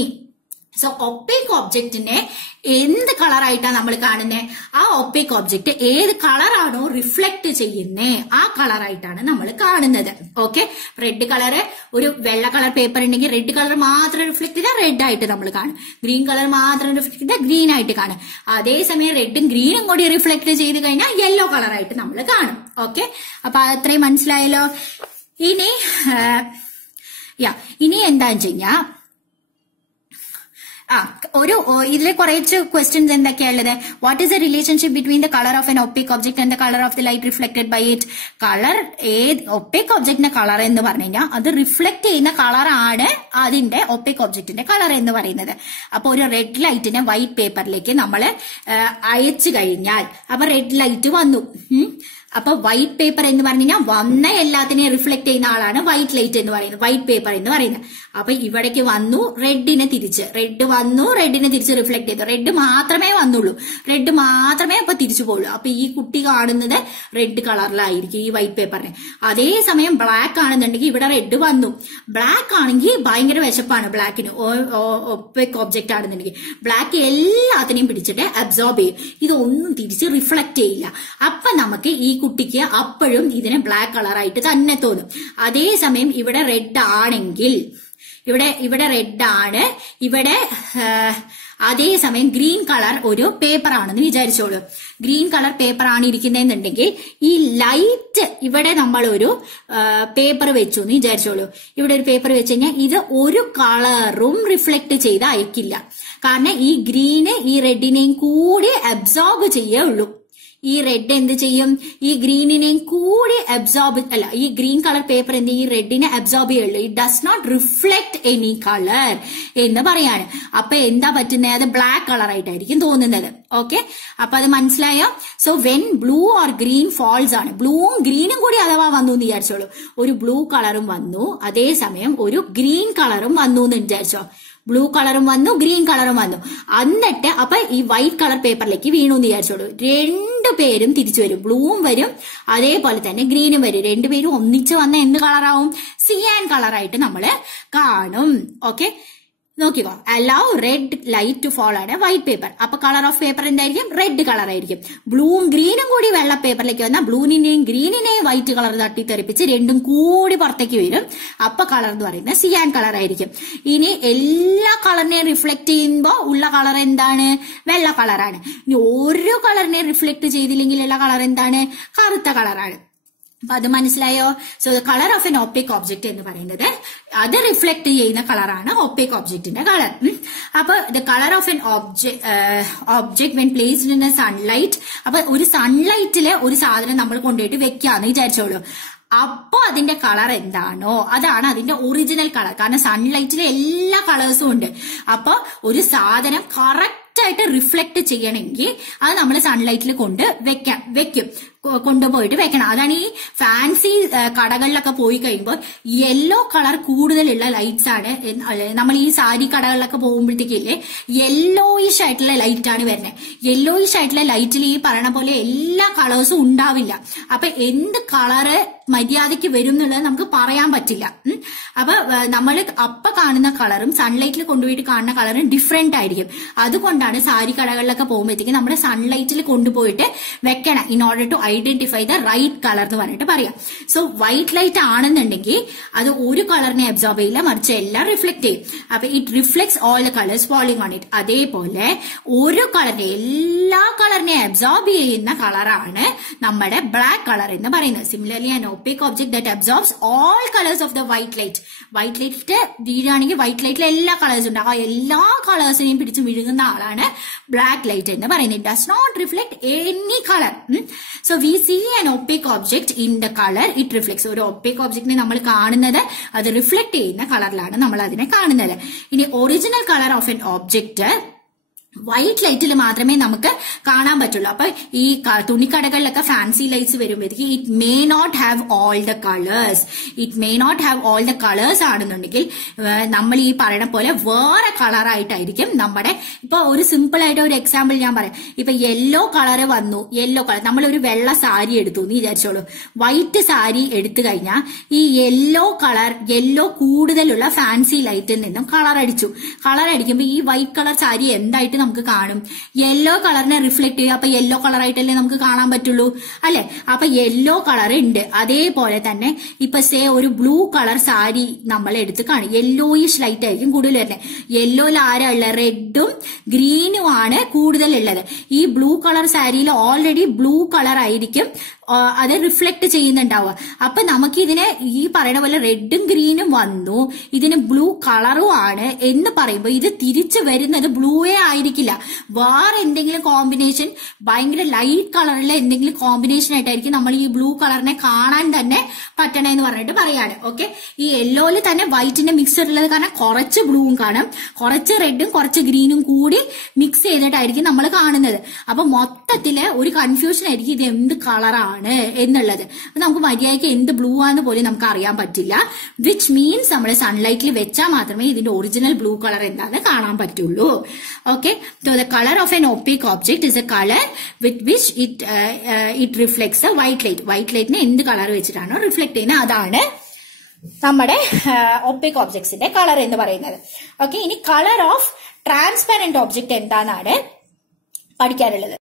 സോ ഒപ്പേക്ക് ഒബ്ജക്റ്റിനെ എന്ത് കളറായിട്ടാണ് നമ്മൾ കാണുന്നത്? ആ ഒപ്പേക്ക് ഒബ്ജക്റ്റ് ഏത് കളറാണോ റിഫ്ലക്ട് ചെയ്യുന്നേ ആ കളറായിട്ടാണ് നമ്മൾ കാണുന്നത്. ഓക്കെ, റെഡ് കളറ് ഒരു വെള്ള കളർ പേപ്പർ ഉണ്ടെങ്കിൽ റെഡ് കളർ മാത്രം റിഫ്ലക്ട് ചെയ്താൽ റെഡ് ആയിട്ട് നമ്മൾ കാണും. ഗ്രീൻ കളർ മാത്രം റിഫ്ലക്ട് ചെയ്താൽ ഗ്രീൻ ആയിട്ട് കാണും. അതേസമയം റെഡും ഗ്രീനും കൂടി റിഫ്ലക്ട് ചെയ്ത് കഴിഞ്ഞാൽ യെല്ലോ കളറായിട്ട് നമ്മൾ കാണും. ഓക്കെ, അപ്പൊ അത്രയും മനസ്സിലായല്ലോ. ഇനി എന്താന്ന് വെച്ച് കഴിഞ്ഞാൽ ഇതിലെ കുറച്ച് ക്വസ്റ്റ്യൻസ് എന്തൊക്കെയുള്ളത്? What is the relationship between the colour of an opaque object and the colour of the light reflected by it? Colour opaque ഒബ്ജക്റ്റിന്റെ കളർ എന്ന് പറഞ്ഞു കഴിഞ്ഞാൽ അത് റിഫ്ലക്ട് ചെയ്യുന്ന കളറാണ് അതിന്റെ ഒപ്പേക്ക് ഒബ്ജക്റ്റിന്റെ കളർ എന്ന് പറയുന്നത്. അപ്പൊ ഒരു റെഡ് ലൈറ്റിനെ വൈറ്റ് പേപ്പറിലേക്ക് നമ്മൾ അയച്ചു കഴിഞ്ഞാൽ അപ്പൊ റെഡ് ലൈറ്റ് വന്നു. അപ്പൊ വൈറ്റ് പേപ്പർ എന്ന് പറഞ്ഞു കഴിഞ്ഞാൽ വന്ന എല്ലാത്തിനെയും റിഫ്ലക്ട് ചെയ്യുന്ന ആളാണ് വൈറ്റ് ലൈറ്റ് എന്ന് പറയുന്നത്, വൈറ്റ് പേപ്പർ എന്ന് പറയുന്നത്. അപ്പൊ ഇവിടേക്ക് വന്നു, റെഡിനെ തിരിച്ച് റിഫ്ലക്ട് ചെയ്തു. റെഡ് മാത്രമേ വന്നുള്ളൂ, റെഡ് മാത്രമേ അപ്പൊ തിരിച്ചു പോകുള്ളൂ. അപ്പൊ ഈ കുട്ടി കാണുന്നത് റെഡ് കളറിലായിരിക്കും ഈ വൈറ്റ് പേപ്പറിന്. അതേസമയം ബ്ലാക്ക് ആണെന്നുണ്ടെങ്കിൽ ഇവിടെ റെഡ് വന്നു. ബ്ലാക്ക് ആണെങ്കിൽ ഭയങ്കര വിശപ്പാണ് ബ്ലാക്കിന്, ഒപ്പേക്ക് ഒബ്ജക്റ്റ് ആണെന്നുണ്ടെങ്കിൽ ബ്ലാക്ക് എല്ലാത്തിനെയും പിടിച്ചിട്ട് അബ്സോർബ് ചെയ്യും. ഇതൊന്നും തിരിച്ച് റിഫ്ലക്ട് ചെയ്യില്ല. അപ്പൊ നമുക്ക് ഈ കുട്ടിക്ക് അപ്പോഴും ഇതിനെ ബ്ലാക്ക് കളറായിട്ട് തന്നെ തോന്നും. അതേസമയം ഇവിടെ റെഡ് ആണെങ്കിൽ ഇവിടെ റെഡ് ആണ്, ഇവിടെ അതേസമയം ഗ്രീൻ കളർ ഒരു പേപ്പർ ആണെന്ന് വിചാരിച്ചോളൂ. ഗ്രീൻ കളർ പേപ്പർ ആണ് ഇരിക്കുന്നതെന്നുണ്ടെങ്കിൽ ഈ ലൈറ്റ് ഇവിടെ നമ്മൾ ഒരു പേപ്പർ വെച്ചു എന്ന് വിചാരിച്ചോളൂ. ഇവിടെ ഒരു പേപ്പർ വെച്ച് കഴിഞ്ഞാൽ ഇത് ഒരു കളറും റിഫ്ലക്ട് ചെയ്ത് അയക്കില്ല. കാരണം ഈ ഗ്രീന് ഈ റെഡിനെയും കൂടി അബ്സോർബ് ചെയ്യുള്ളൂ. ഈ റെഡ് എന്ത് ചെയ്യും? ഈ ഗ്രീനിനെയും കൂടി ഈ ഗ്രീൻ കളർ പേപ്പർ എന്ത് ഈ റെഡിനെ അബ്സോർബ് ചെയ്യുള്ളൂ. It does not reflect any colour എന്ന് പറയാണ്. അപ്പൊ എന്താ പറ്റുന്നത്? അത് ബ്ലാക്ക് കളർ ആയിട്ടായിരിക്കും തോന്നുന്നത്. ഓക്കെ, അപ്പൊ അത് മനസ്സിലായോ? So when blue or green falls ആണ്, ബ്ലൂവും ഗ്രീനും കൂടി അഥവാ വന്നു എന്ന് വിചാരിച്ചോളൂ. ഒരു ബ്ലൂ കളറും വന്നു, അതേസമയം ഒരു ഗ്രീൻ കളറും വന്നു എന്ന് വിചാരിച്ചോ. ബ്ലൂ കളറും വന്നു, ഗ്രീൻ കളറും വന്നു. എന്നിട്ട് അപ്പൊ ഈ വൈറ്റ് കളർ പേപ്പറിലേക്ക് വീണു എന്ന് വിചാരിച്ചോളൂ. രണ്ടുപേരും തിരിച്ചു വരും, ബ്ലൂവും വരും അതേപോലെ തന്നെ ഗ്രീനും വരും. രണ്ടുപേരും ഒന്നിച്ച് വന്ന എന്ത് കളറാവും? സിയാൻ കളറായിട്ട് നമ്മള് കാണും. ഓക്കെ, നോക്കിക്കോ. Allow red light to fall ആണ് വൈറ്റ് പേപ്പർ. അപ്പൊ കളർ ഓഫ് പേപ്പർ എന്തായിരിക്കും? റെഡ് കളർ ആയിരിക്കും. ബ്ലൂവും ഗ്രീനും കൂടി വെള്ള പേപ്പറിലേക്ക് വന്നാൽ ബ്ലൂവിനെയും ഗ്രീനിനെയും വൈറ്റ് കളർ തട്ടിത്തെറിപ്പിച്ച് രണ്ടും കൂടി പുറത്തേക്ക് വരും. അപ്പൊ കളർ എന്ന് പറയുന്നത് സിയാൻ കളർ ആയിരിക്കും. ഇനി എല്ലാ കളറിനെയും റിഫ്ലക്ട് ചെയ്യുമ്പോൾ ഉള്ള കളർ എന്താണ്? വെള്ള കളറാണ്. ഇനി ഓരോ കളറിനെയും റിഫ്ലക്ട് ചെയ്തില്ലെങ്കിലുള്ള കളർ എന്താണ്? കറുത്ത കളറാണ്. അപ്പൊ അത് മനസ്സിലായോ? So the colour of an opaque object എന്ന് പറയുന്നത് അത് റിഫ്ലക്ട് ചെയ്യുന്ന കളറാണ് ഓപ്പേക് ഒബ്ജക്റ്റിന്റെ കളർ. അപ്പൊ the colour of N object when placed in A sunlight. അപ്പൊ ഒരു സൺലൈറ്റില് ഒരു സാധനം നമ്മൾ കൊണ്ടുപോയിട്ട് വെക്കാന്ന് വിചാരിച്ചോളൂ. അപ്പൊ അതിന്റെ കളർ എന്താണോ അതാണ് അതിന്റെ ഒറിജിനൽ കളർ. കാരണം സൺലൈറ്റിലെ എല്ലാ കളേഴ്സും ഉണ്ട്. അപ്പൊ ഒരു സാധനം കറക്റ്റ് ആയിട്ട് റിഫ്ലക്ട് ചെയ്യണമെങ്കിൽ അത് നമ്മൾ സൺലൈറ്റിൽ വെക്കും, കൊണ്ടുപോയിട്ട് വെക്കണം. അതാണ് ഈ ഫാൻസി കടകളിലൊക്കെ പോയി കഴിയുമ്പോൾ യെല്ലോ കളർ കൂടുതലുള്ള ലൈറ്റ്സ് ആണ്. നമ്മൾ ഈ സാരി കടകളിലൊക്കെ പോകുമ്പോഴത്തേക്കില്ലേ യെല്ലോയിഷ് ആയിട്ടുള്ള ലൈറ്റ് ആണ് വരുന്നത്. യെല്ലോയിഷ് ആയിട്ടുള്ള ലൈറ്റിൽ ഈ പറയണ പോലെ എല്ലാ കളേഴ്സും ഉണ്ടാവില്ല. അപ്പൊ എന്ത് കളറ് മര്യാദയ്ക്ക് വരും എന്നുള്ളത് നമുക്ക് പറയാൻ പറ്റില്ല. അപ്പൊ നമ്മൾ അപ്പൊ കാണുന്ന കളറും സൺലൈറ്റിൽ കൊണ്ടുപോയിട്ട് കാണുന്ന കളറും ഡിഫറെന്റ് ആയിരിക്കും. അതുകൊണ്ടാണ് സാരി കടകളിലൊക്കെ പോകുമ്പോഴത്തേക്ക് നമ്മുടെ സൺലൈറ്റിൽ കൊണ്ടുപോയിട്ട് വെക്കണം in order to identify the right colour എന്ന് പറഞ്ഞിട്ട് പറയാം. സോ വൈറ്റ് ലൈറ്റ് ആണെന്നുണ്ടെങ്കിൽ അത് ഒരു കളറിനെ അബ്സോർബ് ചെയ്യില്ല, മറിച്ച് എല്ലാം റിഫ്ലക്ട് ചെയ്യും. അപ്പൊ it reflects all the colours falling on it. അതേപോലെ ഒരു കളറിനെ എല്ലാ കളറിനെ അബ്സോർബ് ചെയ്യുന്ന കളറാണ് നമ്മുടെ ബ്ലാക്ക് കളർ എന്ന് പറയുന്നത്. Similarly an opaque object that absorbs all colors of the white light. White light വീഴാണെങ്കിൽ വൈറ്റ് ലൈറ്റിൽ എല്ലാ കളേഴ്സും ഉണ്ട്. ആ എല്ലാ കളേഴ്സിനെയും പിടിച്ച് വിഴുങ്ങുന്ന ആളാണ് ബ്ലാക്ക് ലൈറ്റ് എന്ന് പറയുന്നത്. It does not reflect any colour. So we see an opaque object in the color it reflects. ഒരു opaque objectനെ നമ്മൾ കാണുന്നത് അത് റിഫ്ലക്ട് ചെയ്യുന്ന കളറിലാണ് നമ്മൾ അതിനെ കാണുന്നത്. ഇനി original colour of an object white ലൈറ്റിൽ മാത്രമേ നമുക്ക് കാണാൻ പറ്റുള്ളൂ. അപ്പൊ ഈ തുണിക്കടകളിലൊക്കെ ഫാൻസി ലൈറ്റ്സ് വരുമ്പോഴത്തേക്ക് it may not have all the colours ആണെന്നുണ്ടെങ്കിൽ നമ്മൾ ഈ പറയുന്ന പോലെ വേറെ കളറായിട്ടായിരിക്കും നമ്മുടെ. ഇപ്പൊ ഒരു സിമ്പിൾ ആയിട്ട് ഒരു എക്സാമ്പിൾ ഞാൻ പറയാം. ഇപ്പൊ യെല്ലോ കളർ വന്നു, യെല്ലോ കളർ നമ്മളൊരു വെള്ള സാരി എടുത്തു എന്ന് വിചാരിച്ചോളൂ. വൈറ്റ് സാരി എടുത്തു കഴിഞ്ഞാൽ ഈ യെല്ലോ കൂടുതലുള്ള ഫാൻസി ലൈറ്റിൽ നിന്നും കളർ അടിക്കുമ്പോൾ ഈ വൈറ്റ് കളർ സാരി എന്തായിട്ട് നമുക്ക് കാണും? യെല്ലോ കളറിനെ റിഫ്ലക്ട് ചെയ്യും. അപ്പൊ യെല്ലോ കളറായിട്ടല്ലേ നമുക്ക് കാണാൻ പറ്റുള്ളൂ, അല്ലെ? അപ്പൊ യെല്ലോ കളർ ഉണ്ട്. അതേപോലെ തന്നെ ഇപ്പൊ സേ ഒരു ബ്ലൂ കളർ സാരി നമ്മൾ എടുത്ത് കാണും, യെല്ലോയിഷ് ലൈറ്റ് ആയിരിക്കും കൂടുതൽ വരുന്നത്. യെല്ലോയിൽ ആരാ ഉള്ളത്? റെഡും ഗ്രീനും ആണ് കൂടുതലുള്ളത്. ഈ ബ്ലൂ കളർ സാരിയിൽ ഓൾറെഡി ബ്ലൂ കളർ ആയിരിക്കും അത് റിഫ്ലക്ട് ചെയ്യുന്നുണ്ടാവുക. അപ്പൊ നമുക്ക് ഇതിനെ ഈ പറയുന്ന പോലെ റെഡും ഗ്രീനും വന്നു, ഇതിന് ബ്ലൂ കളറും ആണ് എന്ന് പറയുമ്പോൾ ഇത് തിരിച്ചു വരുന്നത് ബ്ലൂവേ ആയിരിക്കില്ല, വേറെ എന്തെങ്കിലും കോമ്പിനേഷൻ, ഭയങ്കര ലൈറ്റ് കളറിലെ എന്തെങ്കിലും കോമ്പിനേഷൻ ആയിട്ടായിരിക്കും നമ്മൾ ഈ ബ്ലൂ കളറിനെ കാണാൻ തന്നെ പറ്റണെന്ന് പറഞ്ഞിട്ട് പറയാണ്. ഓക്കെ, ഈ യെല്ലോയിൽ തന്നെ വൈറ്റിന്റെ മിക്സർ ഉള്ളത് കാരണം കുറച്ച് ബ്ലൂവും കാണും, കുറച്ച് റെഡും കുറച്ച് ഗ്രീനും കൂടി മിക്സ് ചെയ്തിട്ടായിരിക്കും നമ്മൾ കാണുന്നത്. അപ്പൊ മൊത്തത്തില് ഒരു കൺഫ്യൂഷൻ ആയിരിക്കും ഇത് എന്ത് കളറാണ് എന്നുള്ളത്. നമുക്ക് മര്യാദയ്ക്ക് എന്ത് ബ്ലൂ ആണെന്ന് പോലും നമുക്ക് അറിയാൻ പറ്റില്ല. വിച്ച് മീൻസ് നമ്മൾ സൺലൈറ്റിൽ വെച്ചാൽ മാത്രമേ ഇതിന്റെ ഒറിജിനൽ ബ്ലൂ കളർ എന്താണെന്ന് കാണാൻ പറ്റുള്ളൂ. Okay, so the colour of N opaque object is a color with which it reflects the white light. White ലൈറ്റിനെ എന്ത് കളർ വെച്ചിട്ടാണോ റിഫ്ലക്ട് ചെയ്യുന്നത് അതാണ് നമ്മുടെ opaque objectsന്റെ കളർ എന്ന് പറയുന്നത്. ഓക്കെ, ഇനി കളർ ഓഫ് ട്രാൻസ്പെറന്റ് ഒബ്ജക്ട് എന്താണെന്നാണ് പഠിക്കാറുള്ളത്.